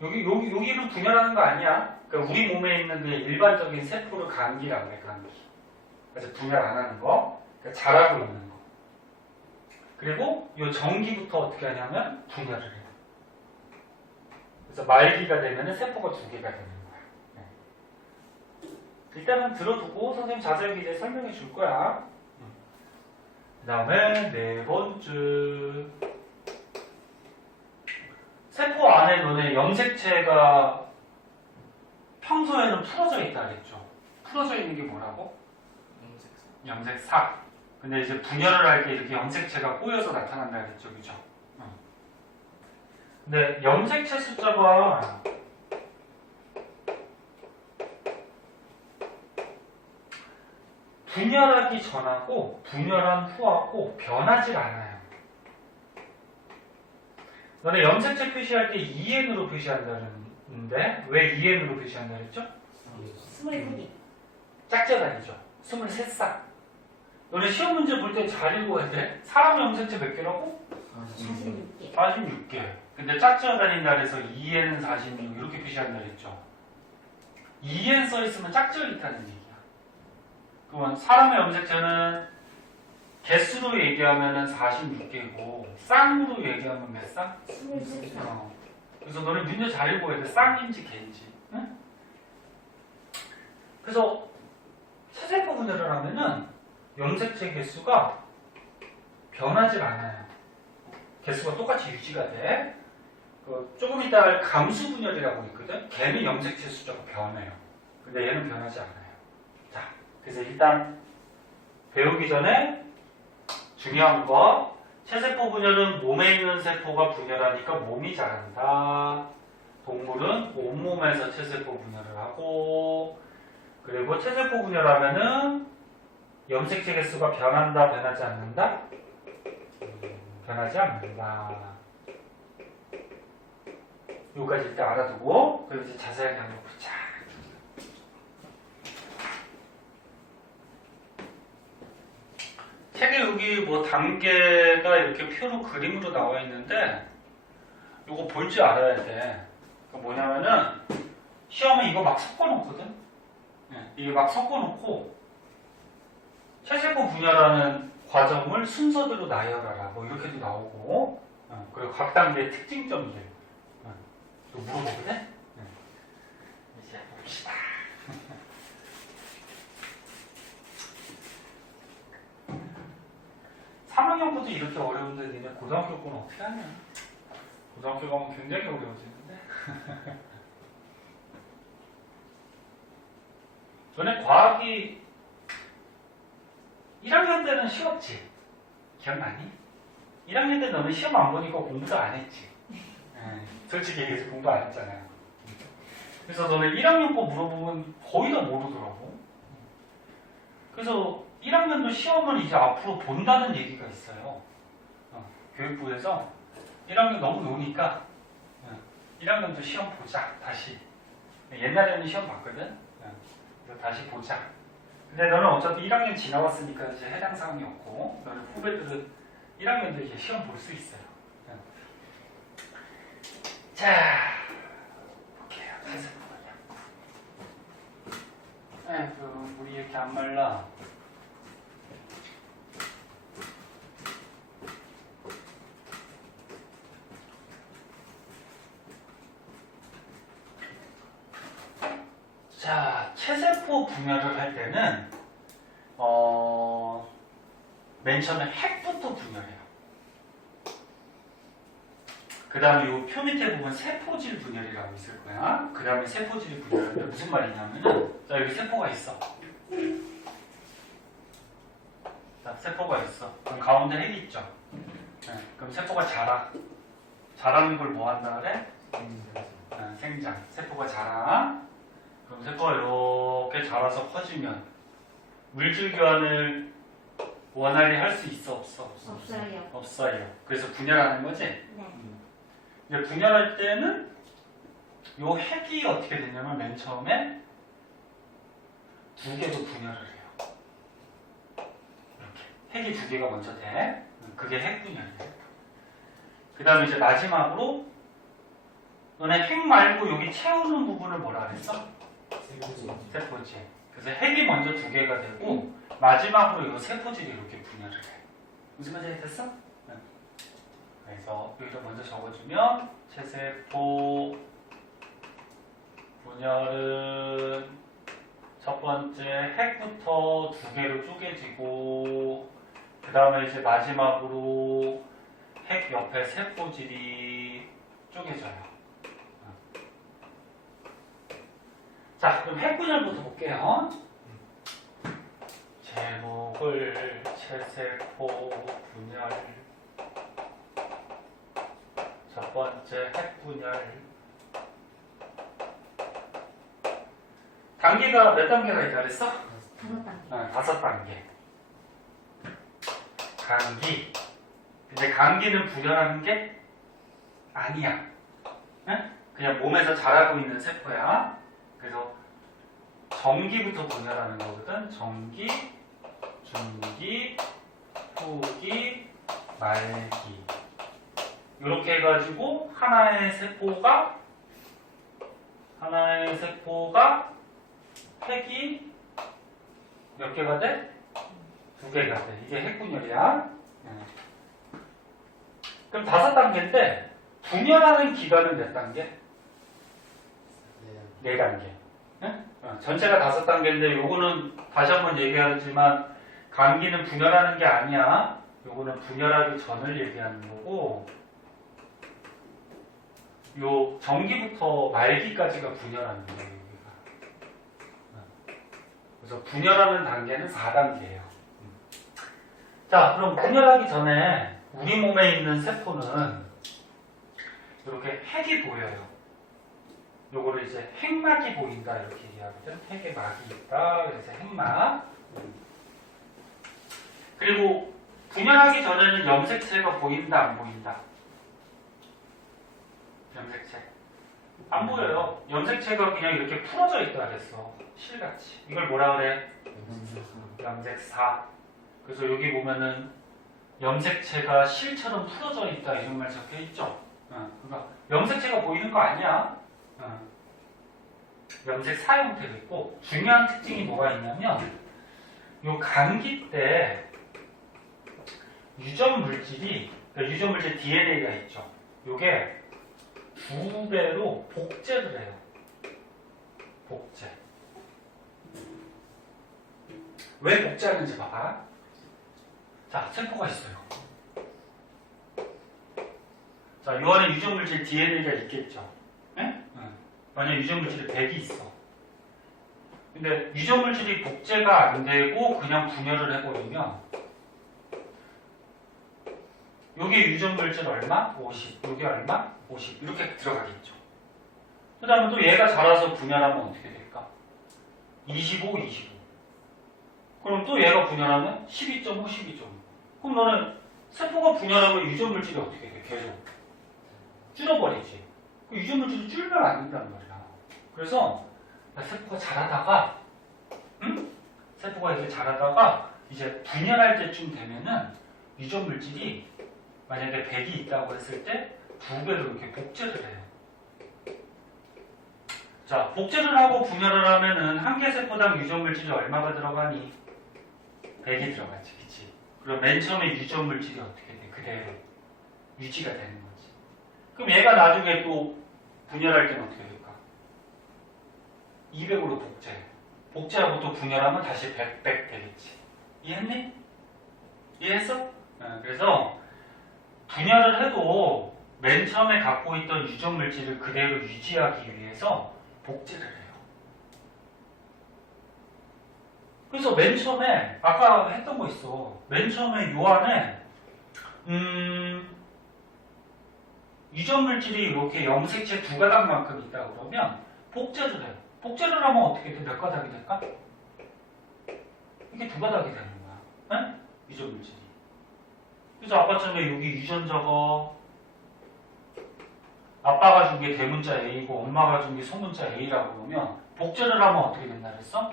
여기는 분열하는 거 아니야. 그러니까 우리 몸에 있는 그 일반적인 세포를 감기라고 해, 감기. 그래서 분열 안 하는 거, 그러니까 자라고 있는 거. 그리고 이 정기부터 어떻게 하냐면 분열을 해요. 그래서 말기가 되면 세포가 2개가 되는 거야. 네. 일단은 들어두고 선생님 자세하게 이제 설명해 줄 거야. 그 다음에 4번째. 세포 안에 너네 염색체가 평소에는 풀어져 있다 그랬죠. 풀어져 있는 게 뭐라고? 염색사. 근데 이제 분열을 할 때 이렇게 염색체가 꼬여서 나타난다 그랬죠. 그죠? 근데 염색체 숫자가 분열하기 전하고 분열한 후하고 변하지 않아요. 너네 염색체 표시할 때 EN으로 표시한다는데 왜 EN으로 표시한다 그랬죠? 27개. 짝짝아니죠. 23쌍. 너네 시험 문제 볼 때 잘 읽어야 돼. 사람 염색체 몇 개라고? 46개. 46개. 근데 짝지어 다닌다 그래서 EN은 46 이렇게 표시한다 그랬죠. EN 써 있으면 짝지어 있다는 얘기야. 그러면 사람의 염색체는 개수로 얘기하면 46개고 쌍으로 얘기하면 몇 쌍? 23개. 그래서 너네 문제 잘 읽어야 돼. 쌍인지 개인지. 응? 그래서 체세포 분열을 하면은 염색체 개수가 변하지 않아요. 개수가 똑같이 유지가 돼. 조금 이따 할 감수 분열이라고 있거든. 걔는 염색체 숫자가 변해요. 근데 얘는 변하지 않아요. 자, 그래서 일단 배우기 전에 중요한 거, 체세포 분열은 몸에 있는 세포가 분열하니까 몸이 자란다. 동물은 온몸에서 체세포 분열을 하고, 그리고 체세포 분열하면은 염색체 개수가 변한다, 변하지 않는다? 변하지 않는다. 여기까지 일단 알아두고, 그리고 이제 자세하게 한번 보자. 책에 여기 뭐 단계가 이렇게 표로 그림으로 나와 있는데, 이거 볼 줄 알아야 돼. 그 뭐냐면은, 시험에 이거 막 섞어놓거든? 이게 막 섞어놓고, 체세포 분열하는 과정을 순서대로 나열하라. 뭐 이렇게도 나오고, 그리고 각 단계의 특징점들. 또 물어보거든? 이제 봅시다. 삼학년부터 이렇게 어려운데 니네 고등학교 거는 어떻게 하냐? 고등학교 가면 굉장히 어려워지는데? 너네 과학이 1학년 때는 쉬웠지? 기억나니? 1학년 때 너는 시험 안 보니까 공부도 안 했지? 솔직히 얘기해서 공부 안 했잖아요. 그래서 너네 1학년 거 물어보면 거의 다 모르더라고. 그래서 1학년도 시험을 이제 앞으로 본다는 얘기가 있어요. 교육부에서 1학년 너무 노니까 1학년도 시험 보자, 다시. 옛날에는 시험 봤거든? 그래서 다시 보자. 근데 너는 어차피 1학년 지나왔으니까 이제 해당 사항이 없고, 너는 후배들은 1학년도 이제 시험 볼 수 있어요. 자, 볼게요. 체세포 분열. 아이고, 물이 이렇게 안 말라. 자, 체세포 분열을 할 때는 맨 처음에 핵부터 분열해요. 그 다음에 이 표 밑에 보면 세포질 분열이라고 있을 거야. 그 다음에 세포질 분열인데 무슨 말이냐면은, 자, 여기 세포가 있어. 자, 세포가 있어. 그럼 가운데 핵이 있죠. 그럼 세포가 자라. 자라는 걸 뭐 한다 그래? 생장. 세포가 자라. 그럼 세포가 이렇게 자라서 커지면 물질 교환을 원활히 할 수 있어 없어? 없어요. 없어요. 그래서 분열하는 거지? 네. 이제 분열할 때는 요 핵이 어떻게 되냐면 맨 처음에 두 개로 분열을 해요. 이렇게 핵이 두 개가 먼저 돼. 그게 핵 분열이에요. 그 다음에 이제 마지막으로 너네 핵 말고 여기 채우는 부분을 뭐라 그랬어? 세포질. 그래서 핵이 먼저 두 개가 되고 마지막으로 이 세포질이 이렇게 분열을 해. 무슨 말인지 됐어? 네. 그래서 여기다 먼저 적어주면 체세포 분열은 첫 번째 핵부터 두 개로 쪼개지고 그 다음에 이제 마지막으로 핵 옆에 세포질이 쪼개져요. 자, 그럼 핵 분열부터 볼게요. 제목을 체세포 분열 첫 번째 핵 분열 단계가 몇 단계가 있다 그랬어? 5단계. 5단계. 감기. 근데 감기는 분열하는 게 아니야. 응? 그냥 몸에서 자라고 있는 세포야. 그래서 정기부터 분열하는 거거든. 정기, 중기, 후기, 말기. 이렇게 해가지고 하나의 세포가 핵이 몇 개가 돼? 2개가 돼. 이게 핵분열이야. 그럼 5단계인데 분열하는 기간은 몇 단계? 4단계. 전체가 5단계인데 요거는 다시 한번 얘기하지만 감기는 분열하는 게 아니야. 요거는 분열하기 전을 얘기하는 거고 요 정기부터 말기까지가 분열하는 거예요. 여기가. 그래서 분열하는 단계는 4단계예요. 자, 그럼 분열하기 전에 우리 몸에 있는 세포는 이렇게 핵이 보여요. 요거를 이제 핵막이 보인다 이렇게 얘기하거든. 핵에 막이 있다. 그래서 핵막. 그리고 분열하기 전에는 염색체가 보인다 안 보인다? 염색체. 안 보여요. 염색체가 그냥 이렇게 풀어져 있다 그랬어. 실같이. 이걸 뭐라 그래? 염색사. 그래서 여기 보면은 염색체가 실처럼 풀어져 있다 이런 말 적혀 있죠. 그러니까 염색체가 보이는 거 아니야. 염색사 형태도 있고 중요한 특징이 뭐가 있냐면 요 감기 때 유전 물질이 그러니까 유전 물질 DNA가 있죠. 요게 2배로 복제를 해요. 복제. 왜 복제하는지 봐봐. 자, 세포가 있어요. 자, 요 안에 유전 물질 DNA가 있겠죠. 네? 만약 유전 물질이 100이 있어. 근데 유전 물질이 복제가 안 되고 그냥 분열을 해버리면 여기 유전 물질 얼마? 50. 여기 얼마? 50. 이렇게 들어가겠죠. 그 다음에 또 얘가 자라서 분열하면 어떻게 될까? 25, 25. 그럼 또 얘가 분열하면 12.5, 12.5. 그럼 너는 세포가 분열하면 유전 물질이 어떻게 돼? 계속 줄어버리지. 그 유전 물질이 줄면 안 된다는 말이야. 그래서 세포가 자라다가 세포가 이렇게 자라다가 이제 분열할 때쯤 되면은 유전 물질이 만약에 100이 있다고 했을 때 2배로 이렇게 복제를 해요. 자, 복제를 하고 분열을 하면은 한 개 세포당 유전 물질이 얼마가 들어가니? 100이 들어가지, 그치? 그럼 맨 처음에 유전 물질이 어떻게 돼? 그대로 유지가 되는 거지. 그럼 얘가 나중에 또 분열할 때는 어떻게 될까? 200으로 복제해. 복제하고 또 분열하면 다시 100 되겠지. 이해했니? 이해했어? 그래서 분열을 해도 맨 처음에 갖고 있던 유전 물질을 그대로 유지하기 위해서 복제를 해요. 그래서 맨 처음에 아까 했던 거 있어. 맨 처음에 요 안에 유전 물질이 이렇게 염색체 두 가닥만큼 있다 그러면 복제를 해요. 복제를 하면 어떻게 돼? 몇 가닥이 될까? 이게 두 가닥이 되는 거야. 네? 유전 물질이. 그래서 아까처럼 여기 유전자가 아빠가 준 게 대문자 A고 엄마가 준 게 소문자 A라고 그러면 복제를 하면 어떻게 된다 그랬어?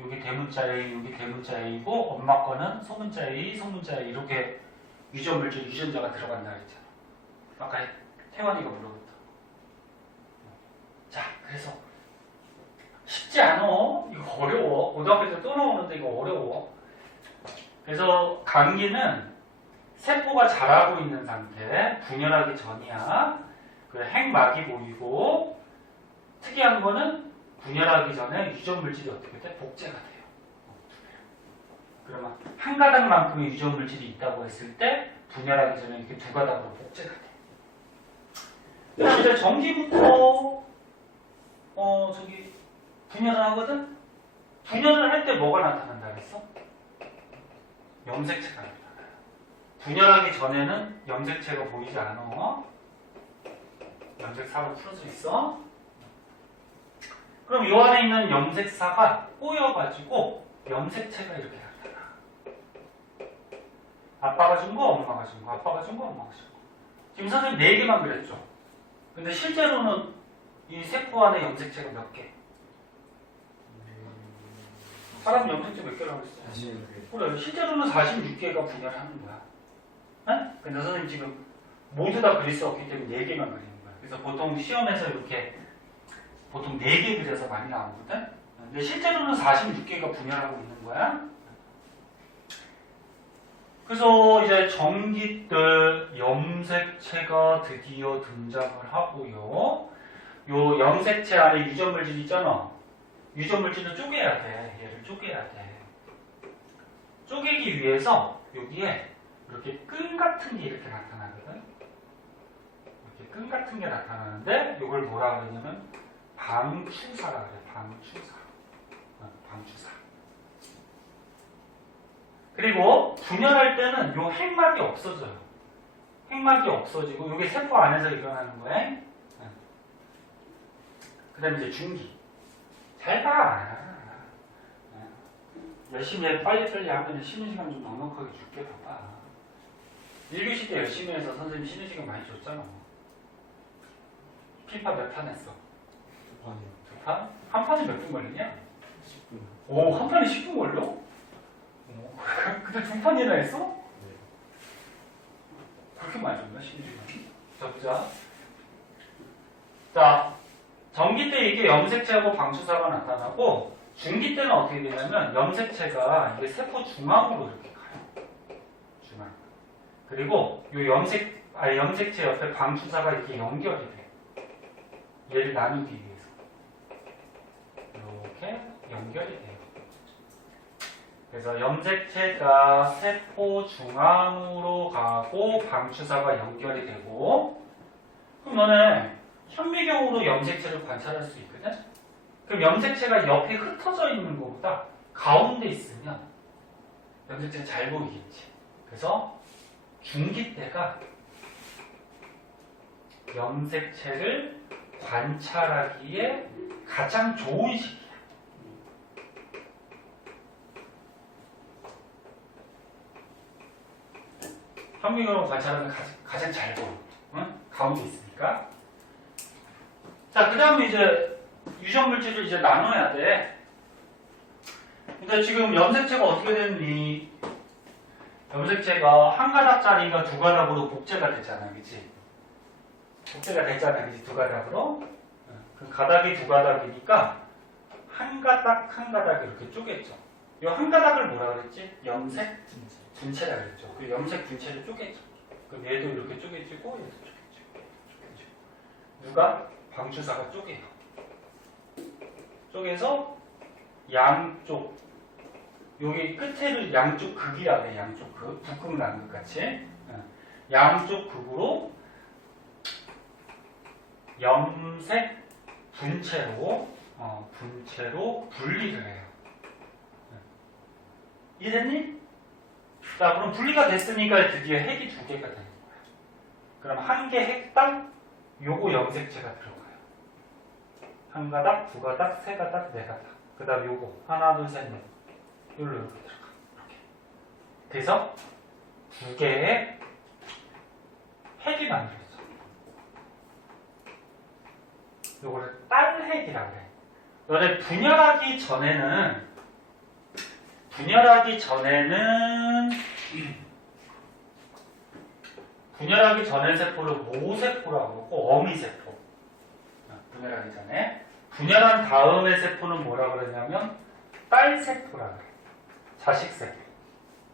여기 대문자 A, 여기 대문자 A고 엄마 거는 소문자 A, 소문자 A 이렇게 유전 물질, 유전자가 들어간다 그랬잖아. 아까 태환이가 물어봤다. 자, 그래서 쉽지 않아. 이거 어려워. 고등학교 때 또 나오는데 이거 어려워. 그래서 감기는 세포가 자라고 있는 상태, 분열하기 전이야. 그 핵막이 보이고 특이한 거는 분열하기 전에 유전 물질이 어떻게 돼? 복제가 돼요. 그러면 한 가닥만큼의 유전 물질이 있다고 했을 때 분열하기 전에 이렇게 두 가닥으로 복제가 돼. 그다음 이제 전기부터 저기 분열을 하거든. 분열을 할 때 뭐가 나타난다 그랬어? 염색체가 나타나요. 분열하기 전에는 염색체가 보이지 않아. 염색사로 풀어져 있어. 그럼 이 안에 있는 염색사가 꼬여가지고 염색체가 이렇게 나타나. 아빠가 준 거, 엄마가 준 거, 아빠가 준 거, 엄마가 준 거. 지금 선생님 4개만 그랬죠. 근데 실제로는 이 세포 안에 염색체가 몇 개? 사람 염색체 몇 개라고 했어? 46개. 그래, 실제로는 46개가 분열하는 거야. 네? 근데 선생님 지금 모두 다 그릴 수 없기 때문에 4개만 그리는 거야. 그래서 보통 시험에서 이렇게 보통 4개 그려서 많이 나오거든? 근데 실제로는 46개가 분열하고 있는 거야. 그래서 이제 전기 때 염색체가 드디어 등장을 하고요. 요 염색체 안에 유전 물질 있잖아. 유전 물질을 쪼개야 돼. 얘를 쪼개야 돼. 쪼개기 위해서 여기에 이렇게 끈 같은 게 이렇게 나타나거든. 이렇게 끈 같은 게 나타나는데 이걸 뭐라 그러냐면 방추사라 그래. 방추사. 방추사. 그리고 분열할 때는 요 핵막이 없어져요. 핵막이 없어지고 이게 세포 안에서 일어나는 거야. 그 다음에 이제 중기. 잘 봐. 열심히 빨리빨리 하면 쉬는 시간 좀 넉넉하게 줄게. 봐봐. 1교시 때 열심히 해서 선생님 쉬는 시간 많이 줬잖아. 피파 몇 판 했어? 2 판? 한 판이 몇 분 걸리냐? 10분. 오, 한 판이 10분 걸려? 근데 2판이나 했어? 네. 그렇게 많이 줬나? 쉬는 시간이? 자, 보자. 자, 전기 때 이게 염색체하고 방추사가 나타나고 중기 때는 어떻게 되냐면 염색체가 이게 세포 중앙으로 이렇게 가요. 중앙. 그리고 이 염색체 옆에 방추사가 이렇게 연결이 돼. 얘를 나누기 위해서. 이렇게 연결이 돼요. 그래서 염색체가 세포 중앙으로 가고 방추사가 연결이 되고 그럼 너네 현미경으로 염색체를 관찰할 수 있거든? 그럼 염색체가 옆에 흩어져 있는 것보다 가운데 있으면 염색체가 잘 보이겠지. 그래서 중기 때가 염색체를 관찰하기에 가장 좋은 시기야. 현미경으로 관찰하면 가장 잘 보여. 응? 가운데 있으니까. 자, 그 다음에 이제 유전 물질을 이제 나눠야 돼. 근데 지금 염색체가 어떻게 됐니? 염색체가 한 가닥짜리가 두 가닥으로 복제가 됐잖아, 그치? 복제가 됐잖아, 그치? 두 가닥으로. 그 가닥이 두 가닥이니까 한 가닥 한 가닥 이렇게 쪼갰죠. 이 한 가닥을 뭐라 그랬지? 염색 분체라 그랬죠. 그 염색 분체를 쪼갰죠. 그럼 얘도 이렇게 쪼개지고 얘도 쪼개지고. 누가? 방추사가 쪼개요. 쪼개서 양쪽 여기 끝에를 양쪽 극이라 그래. 양쪽 극. 북극 남극 같이. 양쪽 극으로 염색 분체로 분리를 해요. 이해됐니? 자, 그럼 분리가 됐으니까 드디어 핵이 2개가 되는 거야. 그럼 한 개 핵당 요거 염색체가 들어가요. 한 가닥, 두 가닥, 세 가닥, 네 가닥. 그 다음 요거 하나, 둘, 셋, 넷. 요로 이렇게 들어가. 이렇게. 그래서 두 개의 핵이 만들어져. 요거를 딸핵이라고 그래. 너네 분열하기 전에 세포를 모세포라고 그러고 어미세포. 분열하기 전에. 분열한 다음에 세포는 뭐라 그러냐면 딸세포라 그래. 자식세포.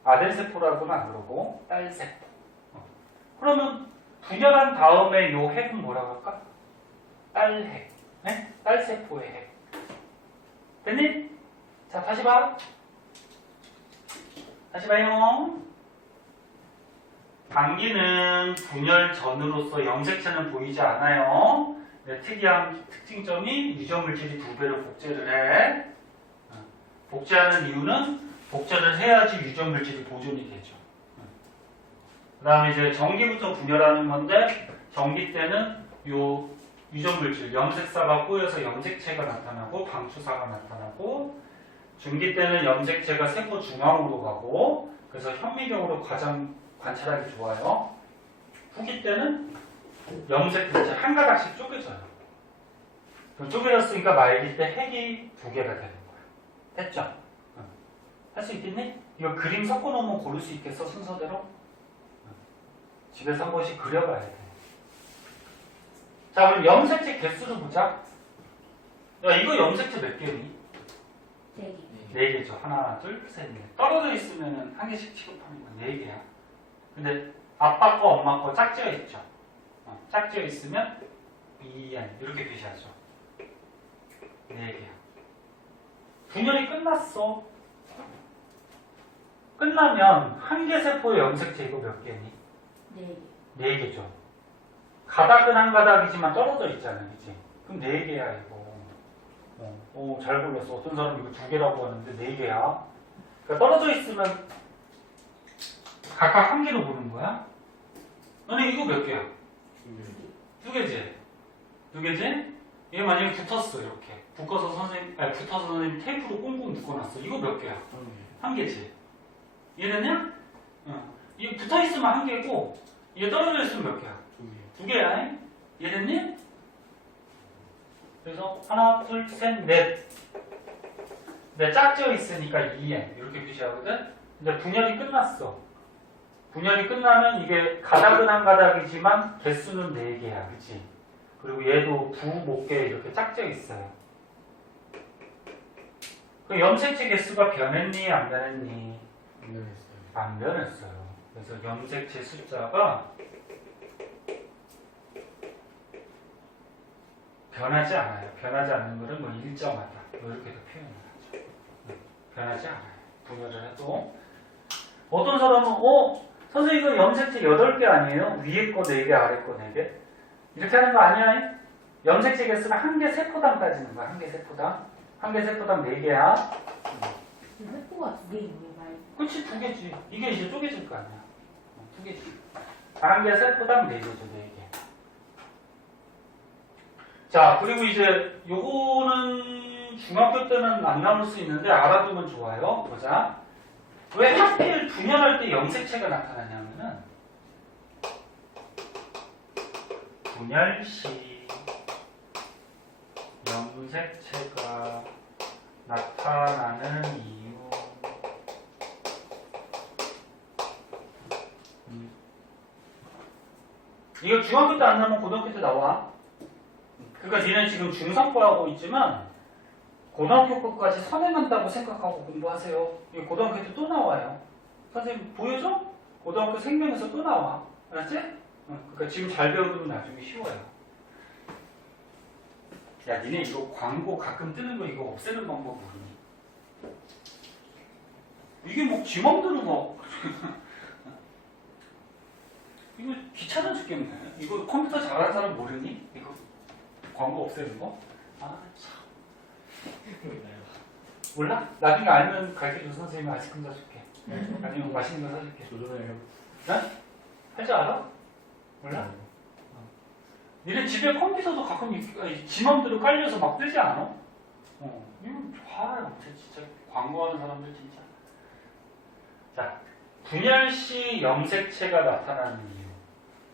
아들세포라고는 안 그러고 딸세포. 그러면 분열한 다음에 요 핵은 뭐라고 할까? 딸핵. 네? 딸세포의 핵. 됐니? 자, 다시 봐. 다시 봐요. 당기는 분열 전으로서 염색체는 보이지 않아요. 네, 특이한 특징점이 유전물질이 2배로 복제를 해. 복제하는 이유는 복제를 해야지 유전물질이 보존이 되죠. 그 다음에 이제 전기부터 분열하는 건데, 전기 때는 요 유전물질, 염색사가 꼬여서 염색체가 나타나고 방추사가 나타나고, 중기 때는 염색체가 세포 중앙으로 가고, 그래서 현미경으로 가장 관찰하기 좋아요. 후기 때는 염색체 한 가닥씩 쪼개져요. 그럼 쪼개졌으니까 말릴 때 핵이 2개가 되는 거야. 됐죠? 할 수 있겠니? 이거 그림 섞어놓으면 고를 수 있겠어, 순서대로? 집에서 한 번씩 그려봐야 돼. 자, 그럼 염색체 개수를 보자. 야, 이거 염색체 몇 개니? 4개. 4개죠. 하나, 둘, 셋, 넷. 떨어져 있으면 한 개씩 취급하는 거 4개야. 근데 아빠 거, 엄마 거 짝지어 있죠. 짝지어 있으면 EN 이렇게 표시하죠. 4개야. 분열이 끝났어. 끝나면 한 개 세포의 염색체 이거 몇 개니? 4개. 4개죠. 가닥은 한 가닥이지만 떨어져 있잖아, 그치? 그럼 4개야, 이거. 오, 잘 골랐어. 어떤 사람은 이거 2개라고 하는데 4개야. 그러니까 떨어져 있으면 각각 한 개로 보는 거야? 너네 이거 몇 개야? 2개지? 2개지? 얘 만약에 붙었어, 이렇게. 붙어서 선생님 테이프로 꽁꽁 묶어놨어. 이거 몇 개야? 한 개지? 이해됐냐? 이거 붙어있으면 한 개고, 이게 떨어져 있으면 몇 개야? 2개야. 이해됐니? 그래서 하나, 둘, 셋, 넷. 근데 짝지어 있으니까 2n 이렇게 표시하거든? 근데 분열이 끝났어. 분열이 끝나면 이게 가닥은 한 가닥이지만 개수는 4개야. 그치? 그리고 얘도 부, 목개 이렇게 짝지어 있어요. 그 염색체 개수가 변했니? 안 변했니? 안 변했어요. 그래서 염색체 숫자가 변하지 않아요. 변하지 않는 거는 뭐 일정하다. 뭐 이렇게도 표현을 하죠. 변하지 않아요. 분열을 해도. 어떤 사람은, 선생님 이거 염색체 8개 아니에요? 위에 거 4개, 아래 거 4개? 이렇게 하는 거 아니야? 염색체 개수는 한 개 세포당 따지는 거야. 한 개 세포당. 한 개 세포당 4개야. 세포가 2개인데 말. 그치, 2개지. 이게 이제 쪼개질 거 아니야. 2개지. 한 개 세포당 4개죠, 4개. 자, 그리고 이제 요거는 중학교 때는 안 나올 수 있는데 알아두면 좋아요. 보자. 왜 하필 분열할 때 염색체가 나타나냐면은 분열 시 염색체가 나타나는 이유. 이거 중학교 때 안 나오면 고등학교 때 나와. 그러니까 니네 지금 중3거 하고 있지만 고등학교 거까지 선행한다고 생각하고 공부하세요. 이거 고등학교 때 또 나와요. 선생님 보여줘? 고등학교 생명에서 또 나와. 알았지? 그러니까 지금 잘 배우면 나중에 쉬워요. 야, 니네 이거 광고 가끔 뜨는 거 이거 없애는 방법 모르니? 이게 뭐 지 맘대로 뭐 이거 귀찮아 죽겠네. 이거 컴퓨터 잘하는 사람 모르니? 이거 광고 없애는 거? 아, 참. 몰라? 나중에 알면 가르쳐줘. 선생님이 아이스크림 사줄게. 아니면 맛있는 거 사줄게. 도전해요. 네? 할 줄 알아? 몰라? 니네 집에 컴퓨터도 가끔 지 맘대로 깔려서 막 뜨지 않아? 이거 좋아요. 진짜 광고하는 사람들 진짜. 자, 분열시 염색체가 나타나는 이유.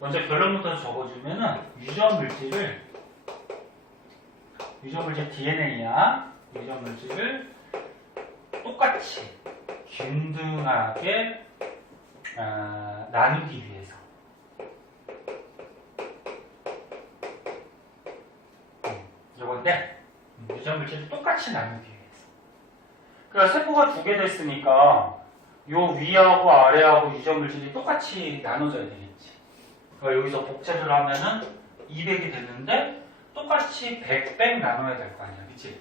먼저 결론부터 적어주면은 유전물질 DNA야. 유전물질을 똑같이 균등하게 나누기 위해서. 이건데 유전물질을 똑같이 나누기 위해서. 그러니까 세포가 두 개 됐으니까 요 위하고 아래하고 유전물질이 똑같이 나눠져야 되겠지. 그러니까 여기서 복제를 하면은 200이 됐는데 똑같이 100 나눠야 될 거 아니야, 그치?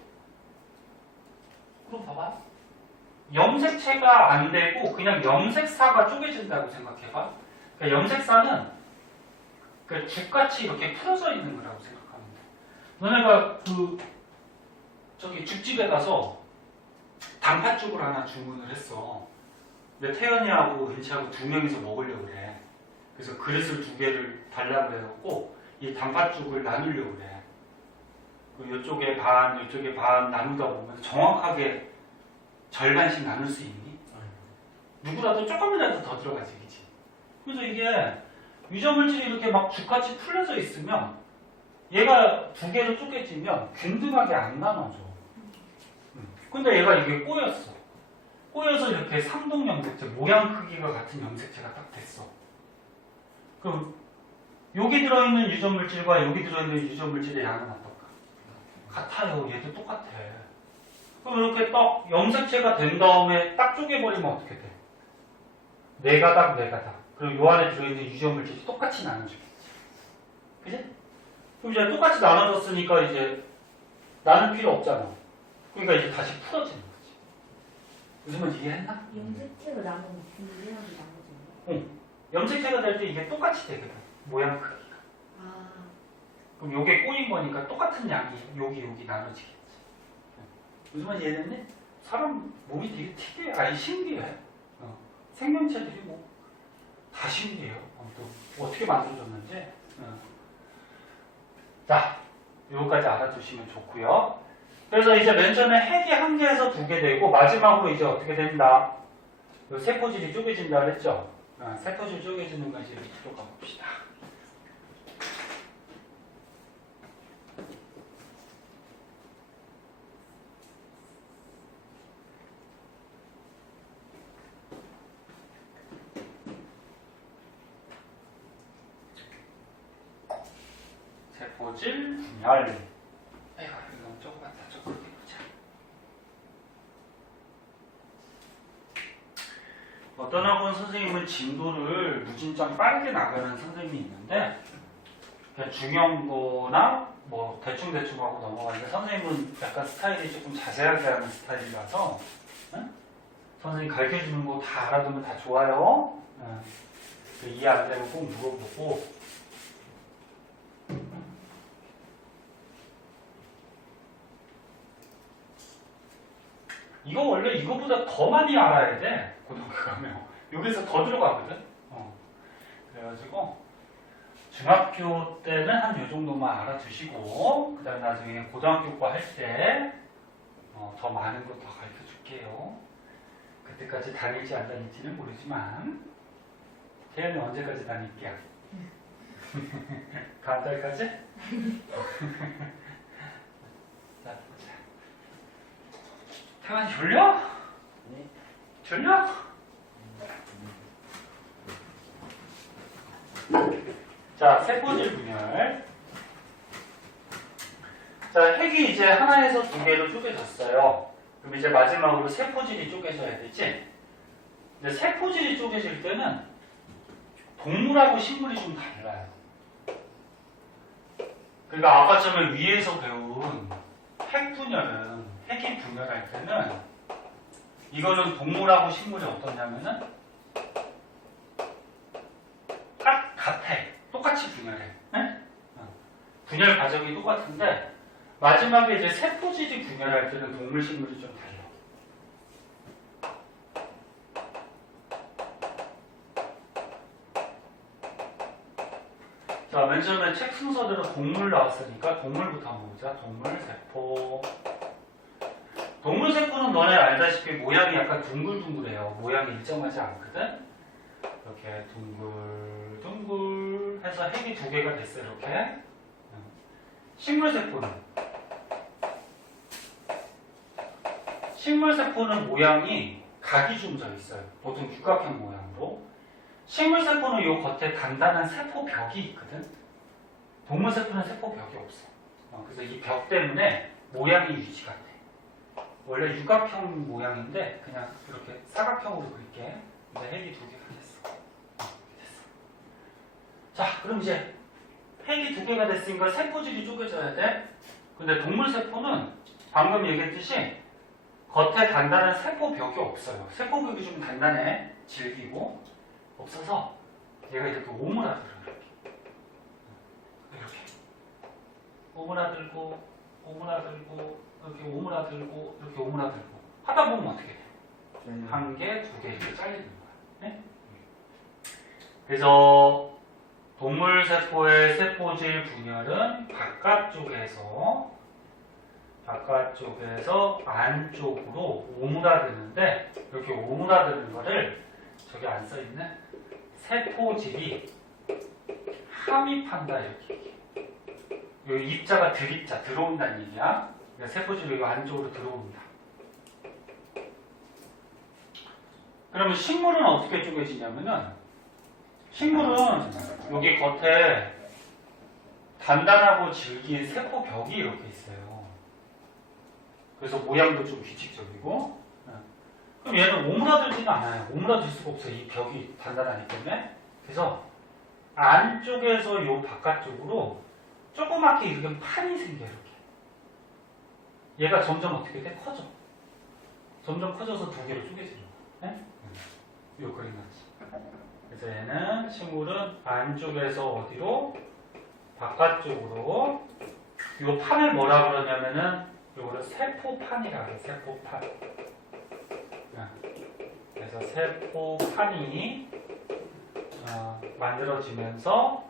그럼 봐봐. 염색체가 안 되고 그냥 염색사가 쪼개진다고 생각해봐. 그러니까 염색사는 그 죽같이 이렇게 풀어져 있는 거라고 생각하면 돼. 너네가 저기 죽집에 가서 단팥죽을 하나 주문을 했어. 근데 태연이하고 은치하고 두 명이서 먹으려고 그래. 그래서 그릇을 두 개를 달라고 해갖고 이 단팥죽을 나누려고 그래. 이쪽에 반, 이쪽에 반 나누다 보면 정확하게 절반씩 나눌 수 있니? 누구라도 조금이라도 더 들어가지, 그치? 그래서 이게 유전물질이 이렇게 막 죽같이 풀려져 있으면 얘가 두 개로 쪼개지면 균등하게 안 나눠져. 근데 얘가 이게 꼬였어. 꼬여서 이렇게 상동 염색체, 모양 크기가 같은 염색체가 딱 됐어. 그럼 여기 들어있는 유전물질과 여기 들어있는 유전물질의 양은 어떨까? 같아요. 얘도 똑같아. 그럼 이렇게 딱 염색체가 된 다음에 딱 쪼개버리면 어떻게 돼? 네 가닥, 네 가닥. 그리고 요 안에 들어있는 유전물질이 똑같이 나눠주겠지. 그지? 그럼 이제 똑같이 나눠졌으니까 이제 나눌 필요 없잖아. 그러니까 이제 다시 풀어지는 거지. 무슨 말인지 이해했나? 염색체가 나누면 균등하게 나눠지는 거. 염색체가 될 때 이게 똑같이 되거든. 모양 크기가. 아, 그럼 요게 꼬인 거니까 똑같은 양이 여기 나눠지겠지. 무슨 말인지 이해됐니? 사람 몸이 되게 특이해. 아니 신기해. 생명체들이 뭐 다 신기해요. 또 어떻게 만들어졌는지. 자, 요거까지 알아두시면 좋고요. 그래서 이제 맨 처음에 핵이 한 개에서 두 개 되고 마지막으로 이제 어떻게 된다? 요 세포질이 쪼개진다 그랬죠? 세포질 쪼개지는 거 이제 밑으로 가봅시다. 세포질 분열. 에이구, 이거 너무 조그맣다. 조금 해보자. 어떤 학원 선생님은 진도를 무진장 빠르게 나가는 선생님이 있는데 그냥 중형도나 뭐 대충대충 하고 넘어가는데 선생님은 약간 스타일이 조금 자세하게 하는 스타일이라서 응? 선생님 가르쳐주는 거 다 알아두면 다 좋아요. 이해 안 되면 꼭 물어보고. 이거 원래 이거보다 더 많이 알아야 돼. 고등학교 가면. 여기서 더 들어가거든. 그래가지고 중학교 때는 한 요 정도만 알아두시고 그 다음에 나중에 고등학교 거 할 때 더 많은 거 더 가르쳐 줄게요. 그때까지 다닐지 안 다닐지는 모르지만 태연이 언제까지 다닐게요? 다음 달까지? 자, 보자. 태연이 졸려? 네. 졸려? 자, 세포질 분열. 자, 핵이 이제 하나에서 두 개로 쪼개졌어요. 그럼 이제 마지막으로 세포질이 쪼개져야 되지? 근데 세포질이 쪼개질 때는 동물하고 식물이 좀 달라요. 그러니까 아까 처음에 위에서 배운 핵 분열은, 핵이 분열할 때는 이거는 동물하고 식물이 어떠냐면은 딱 같아. 똑같이 분열해. 네? 분열 과정이 똑같은데 마지막에 이제 세포질이 분열할 때는 동물, 식물이 좀 달라. 자, 맨 처음에 책 순서대로 동물 나왔으니까 동물부터 한번 보자. 동물세포. 동물세포는 너네 알다시피 모양이 약간 둥글둥글해요. 모양이 일정하지 않거든? 이렇게 둥글둥글 해서 핵이 두 개가 됐어요. 이렇게. 식물세포는 모양이 각이 좀 져 있어요. 보통 육각형 모양으로. 식물세포는 요 겉에 단단한 세포벽이 있거든. 동물세포는 세포벽이 없어. 그래서 이 벽 때문에 모양이 유지가 돼. 원래 육각형 모양인데 그냥 이렇게 사각형으로 그릴게. 이제 핵이 두 개가 됐어. 됐어. 자, 그럼 이제 핵이 두 개가 됐으니까 세포질이 쪼개져야 돼. 근데 동물세포는 방금 얘기했듯이 겉에 단단한 세포벽이 없어요. 세포벽이 좀 단단해. 질기고. 없어서 얘가 이렇게 오므라들어요. 이렇게. 오므라들고, 오므라들고, 이렇게 오므라들고, 이렇게 오므라들고. 하다 보면 어떻게 돼? 한 개, 두 개 이렇게 잘리는 거야. 네? 그래서 동물세포의 세포질 분열은 바깥쪽에서 안쪽으로 오므라드는데 이렇게 오므라드는 거를 저기 안 써있네? 세포질이 함입한다 이렇게. 여기 입자가 들입자 들어온다는 얘기야. 세포질이 여기 안쪽으로 들어온다. 그러면 식물은 어떻게 쪼개지냐면은 식물은 여기 겉에 단단하고 질긴 세포벽이 이렇게 있어요. 그래서 모양도 좀 규칙적이고. 그럼 얘는 오므라들지는 않아요. 오므라들 수가 없어요. 이 벽이 단단하기 때문에. 그래서 안쪽에서 요 바깥쪽으로 조그맣게 이렇게 판이 생겨요. 이렇게. 얘가 점점 어떻게 돼? 커져. 점점 커져서 두 개로 쪼개지는 거예요. 네? 요 그림 같이. 그래서 얘는 식물은 안쪽에서 어디로? 바깥쪽으로. 요 판을 뭐라 그러냐면은 요거를 세포판이라고 해요. 세포판. 그래서 세포판이 만들어지면서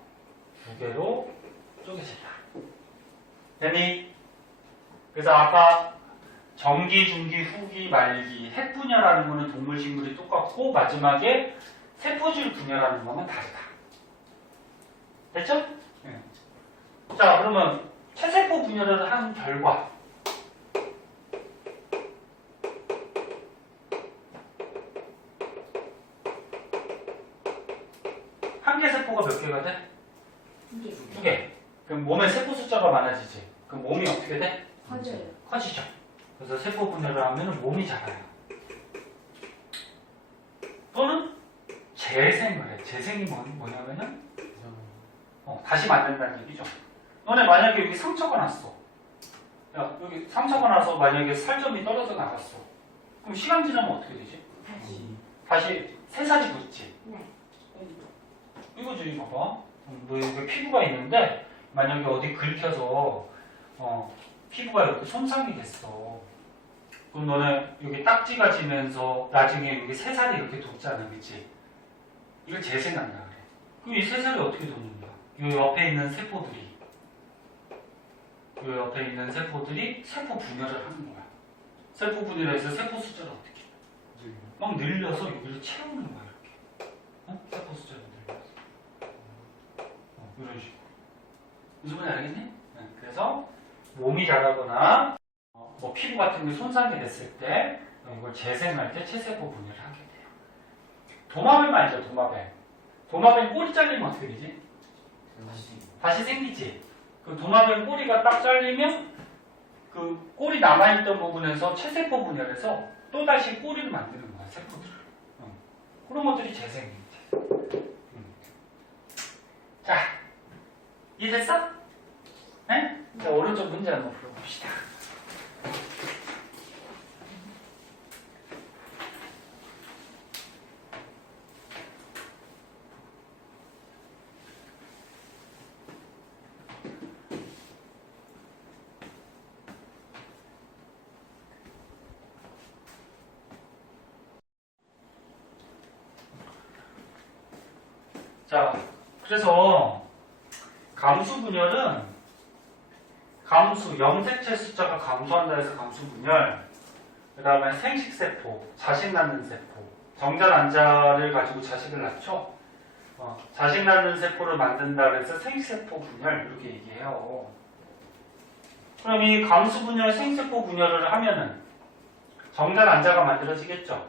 두 개로 쪼개진다. 됐니? 그래서 아까 정기, 중기, 후기, 말기, 핵 분열하는 거는 동물, 식물이 똑같고 마지막에 세포질 분열하는 거는 다르다. 됐죠? 네. 자, 그러면 체세포 분열을 한 결과 한 개 세포가 몇 개가 돼? 두 개. 그럼 몸에 세포 숫자가 많아지지. 그럼 몸이 어떻게 돼? 커져요. 커지죠. 그래서 세포 분열을 하면 몸이 작아요. 또는 재생을 해. 재생이 뭐냐면은 다시 만든다는 얘기죠. 너네 만약에 여기 상처가 났어. 야, 여기 상처가 나서 만약에 살점이 떨어져 나갔어. 그럼 시간 지나면 어떻게 되지? 다시 새살이 붙지. 네. 이거지, 이거 봐. 너 여기 피부가 있는데 만약에 어디 긁혀서 피부가 이렇게 손상이 됐어. 그럼 너네 여기 딱지가 지면서 나중에 여기 새살이 이렇게 돋잖아, 그치? 이걸 재생한다 그래. 그럼 이 새살이 어떻게 돋는가? 이 옆에 있는 세포들이 세포 분열을 하는 거야. 세포 분열해서 세포 숫자를 어떻게 해? 막 늘려서 여기를 채우는 거야, 이렇게. 세포 숫자를 늘려서. 이런 식으로. 무슨 말인지 알겠니? 네, 그래서 몸이 자라거나 뭐 피부 같은 게 손상이 됐을 때 이걸 재생할 때 체세포 분열을 하게 돼요. 도마뱀 알죠? 도마뱀 꼬리 잘리면 어떻게 되지? 다시 생기지. 그 도마뱀 꼬리가 딱 잘리면 그 꼬리 남아있던 부분에서 체세포 분열해서 또 다시 꼬리를 만드는 거야, 세포들을. 그런 것들이 재생입니다. 자, 이해됐어? 네? 자, 오른쪽 문제 한번 풀어봅시다. 자, 그래서 감수 분열은 감수, 염색체 숫자가 감소한다 해서 감수 분열, 그 다음에 생식세포, 자식 낳는 세포, 정자 난자를 가지고 자식을 낳죠. 자식 낳는 세포를 만든다 그래서 생식세포 분열 이렇게 얘기해요. 그럼 이 감수 분열, 생세포 분열을 하면은 정자 난자가 만들어지겠죠.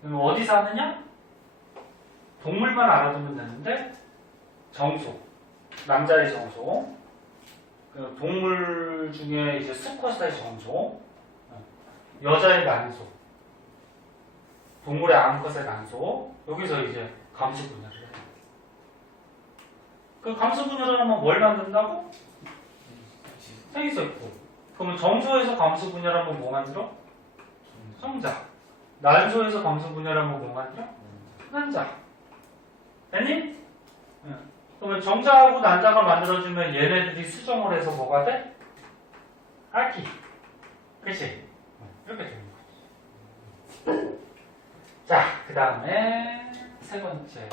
그럼 어디서 하느냐? 동물만 알아두면 되는데 정소, 남자의 정소, 동물 중에 이제 수컷의 정소, 여자의 난소, 동물의 암컷의 난소, 여기서 이제 감수 분열을 해요. 그 감수 분열을 하면 뭘 만든다고? 생식세포. 그러면 정소에서 감수 분열하면 뭐 만들어? 성자. 난소에서 감수 분열하면 뭐 만들어? 난자. 됐니? 그러면 정자하고 난자가 만들어지면 얘네들이 수정을 해서 뭐가 돼? 아기. 그치? 이렇게 되는 거지. 자, 그 다음에 세 번째.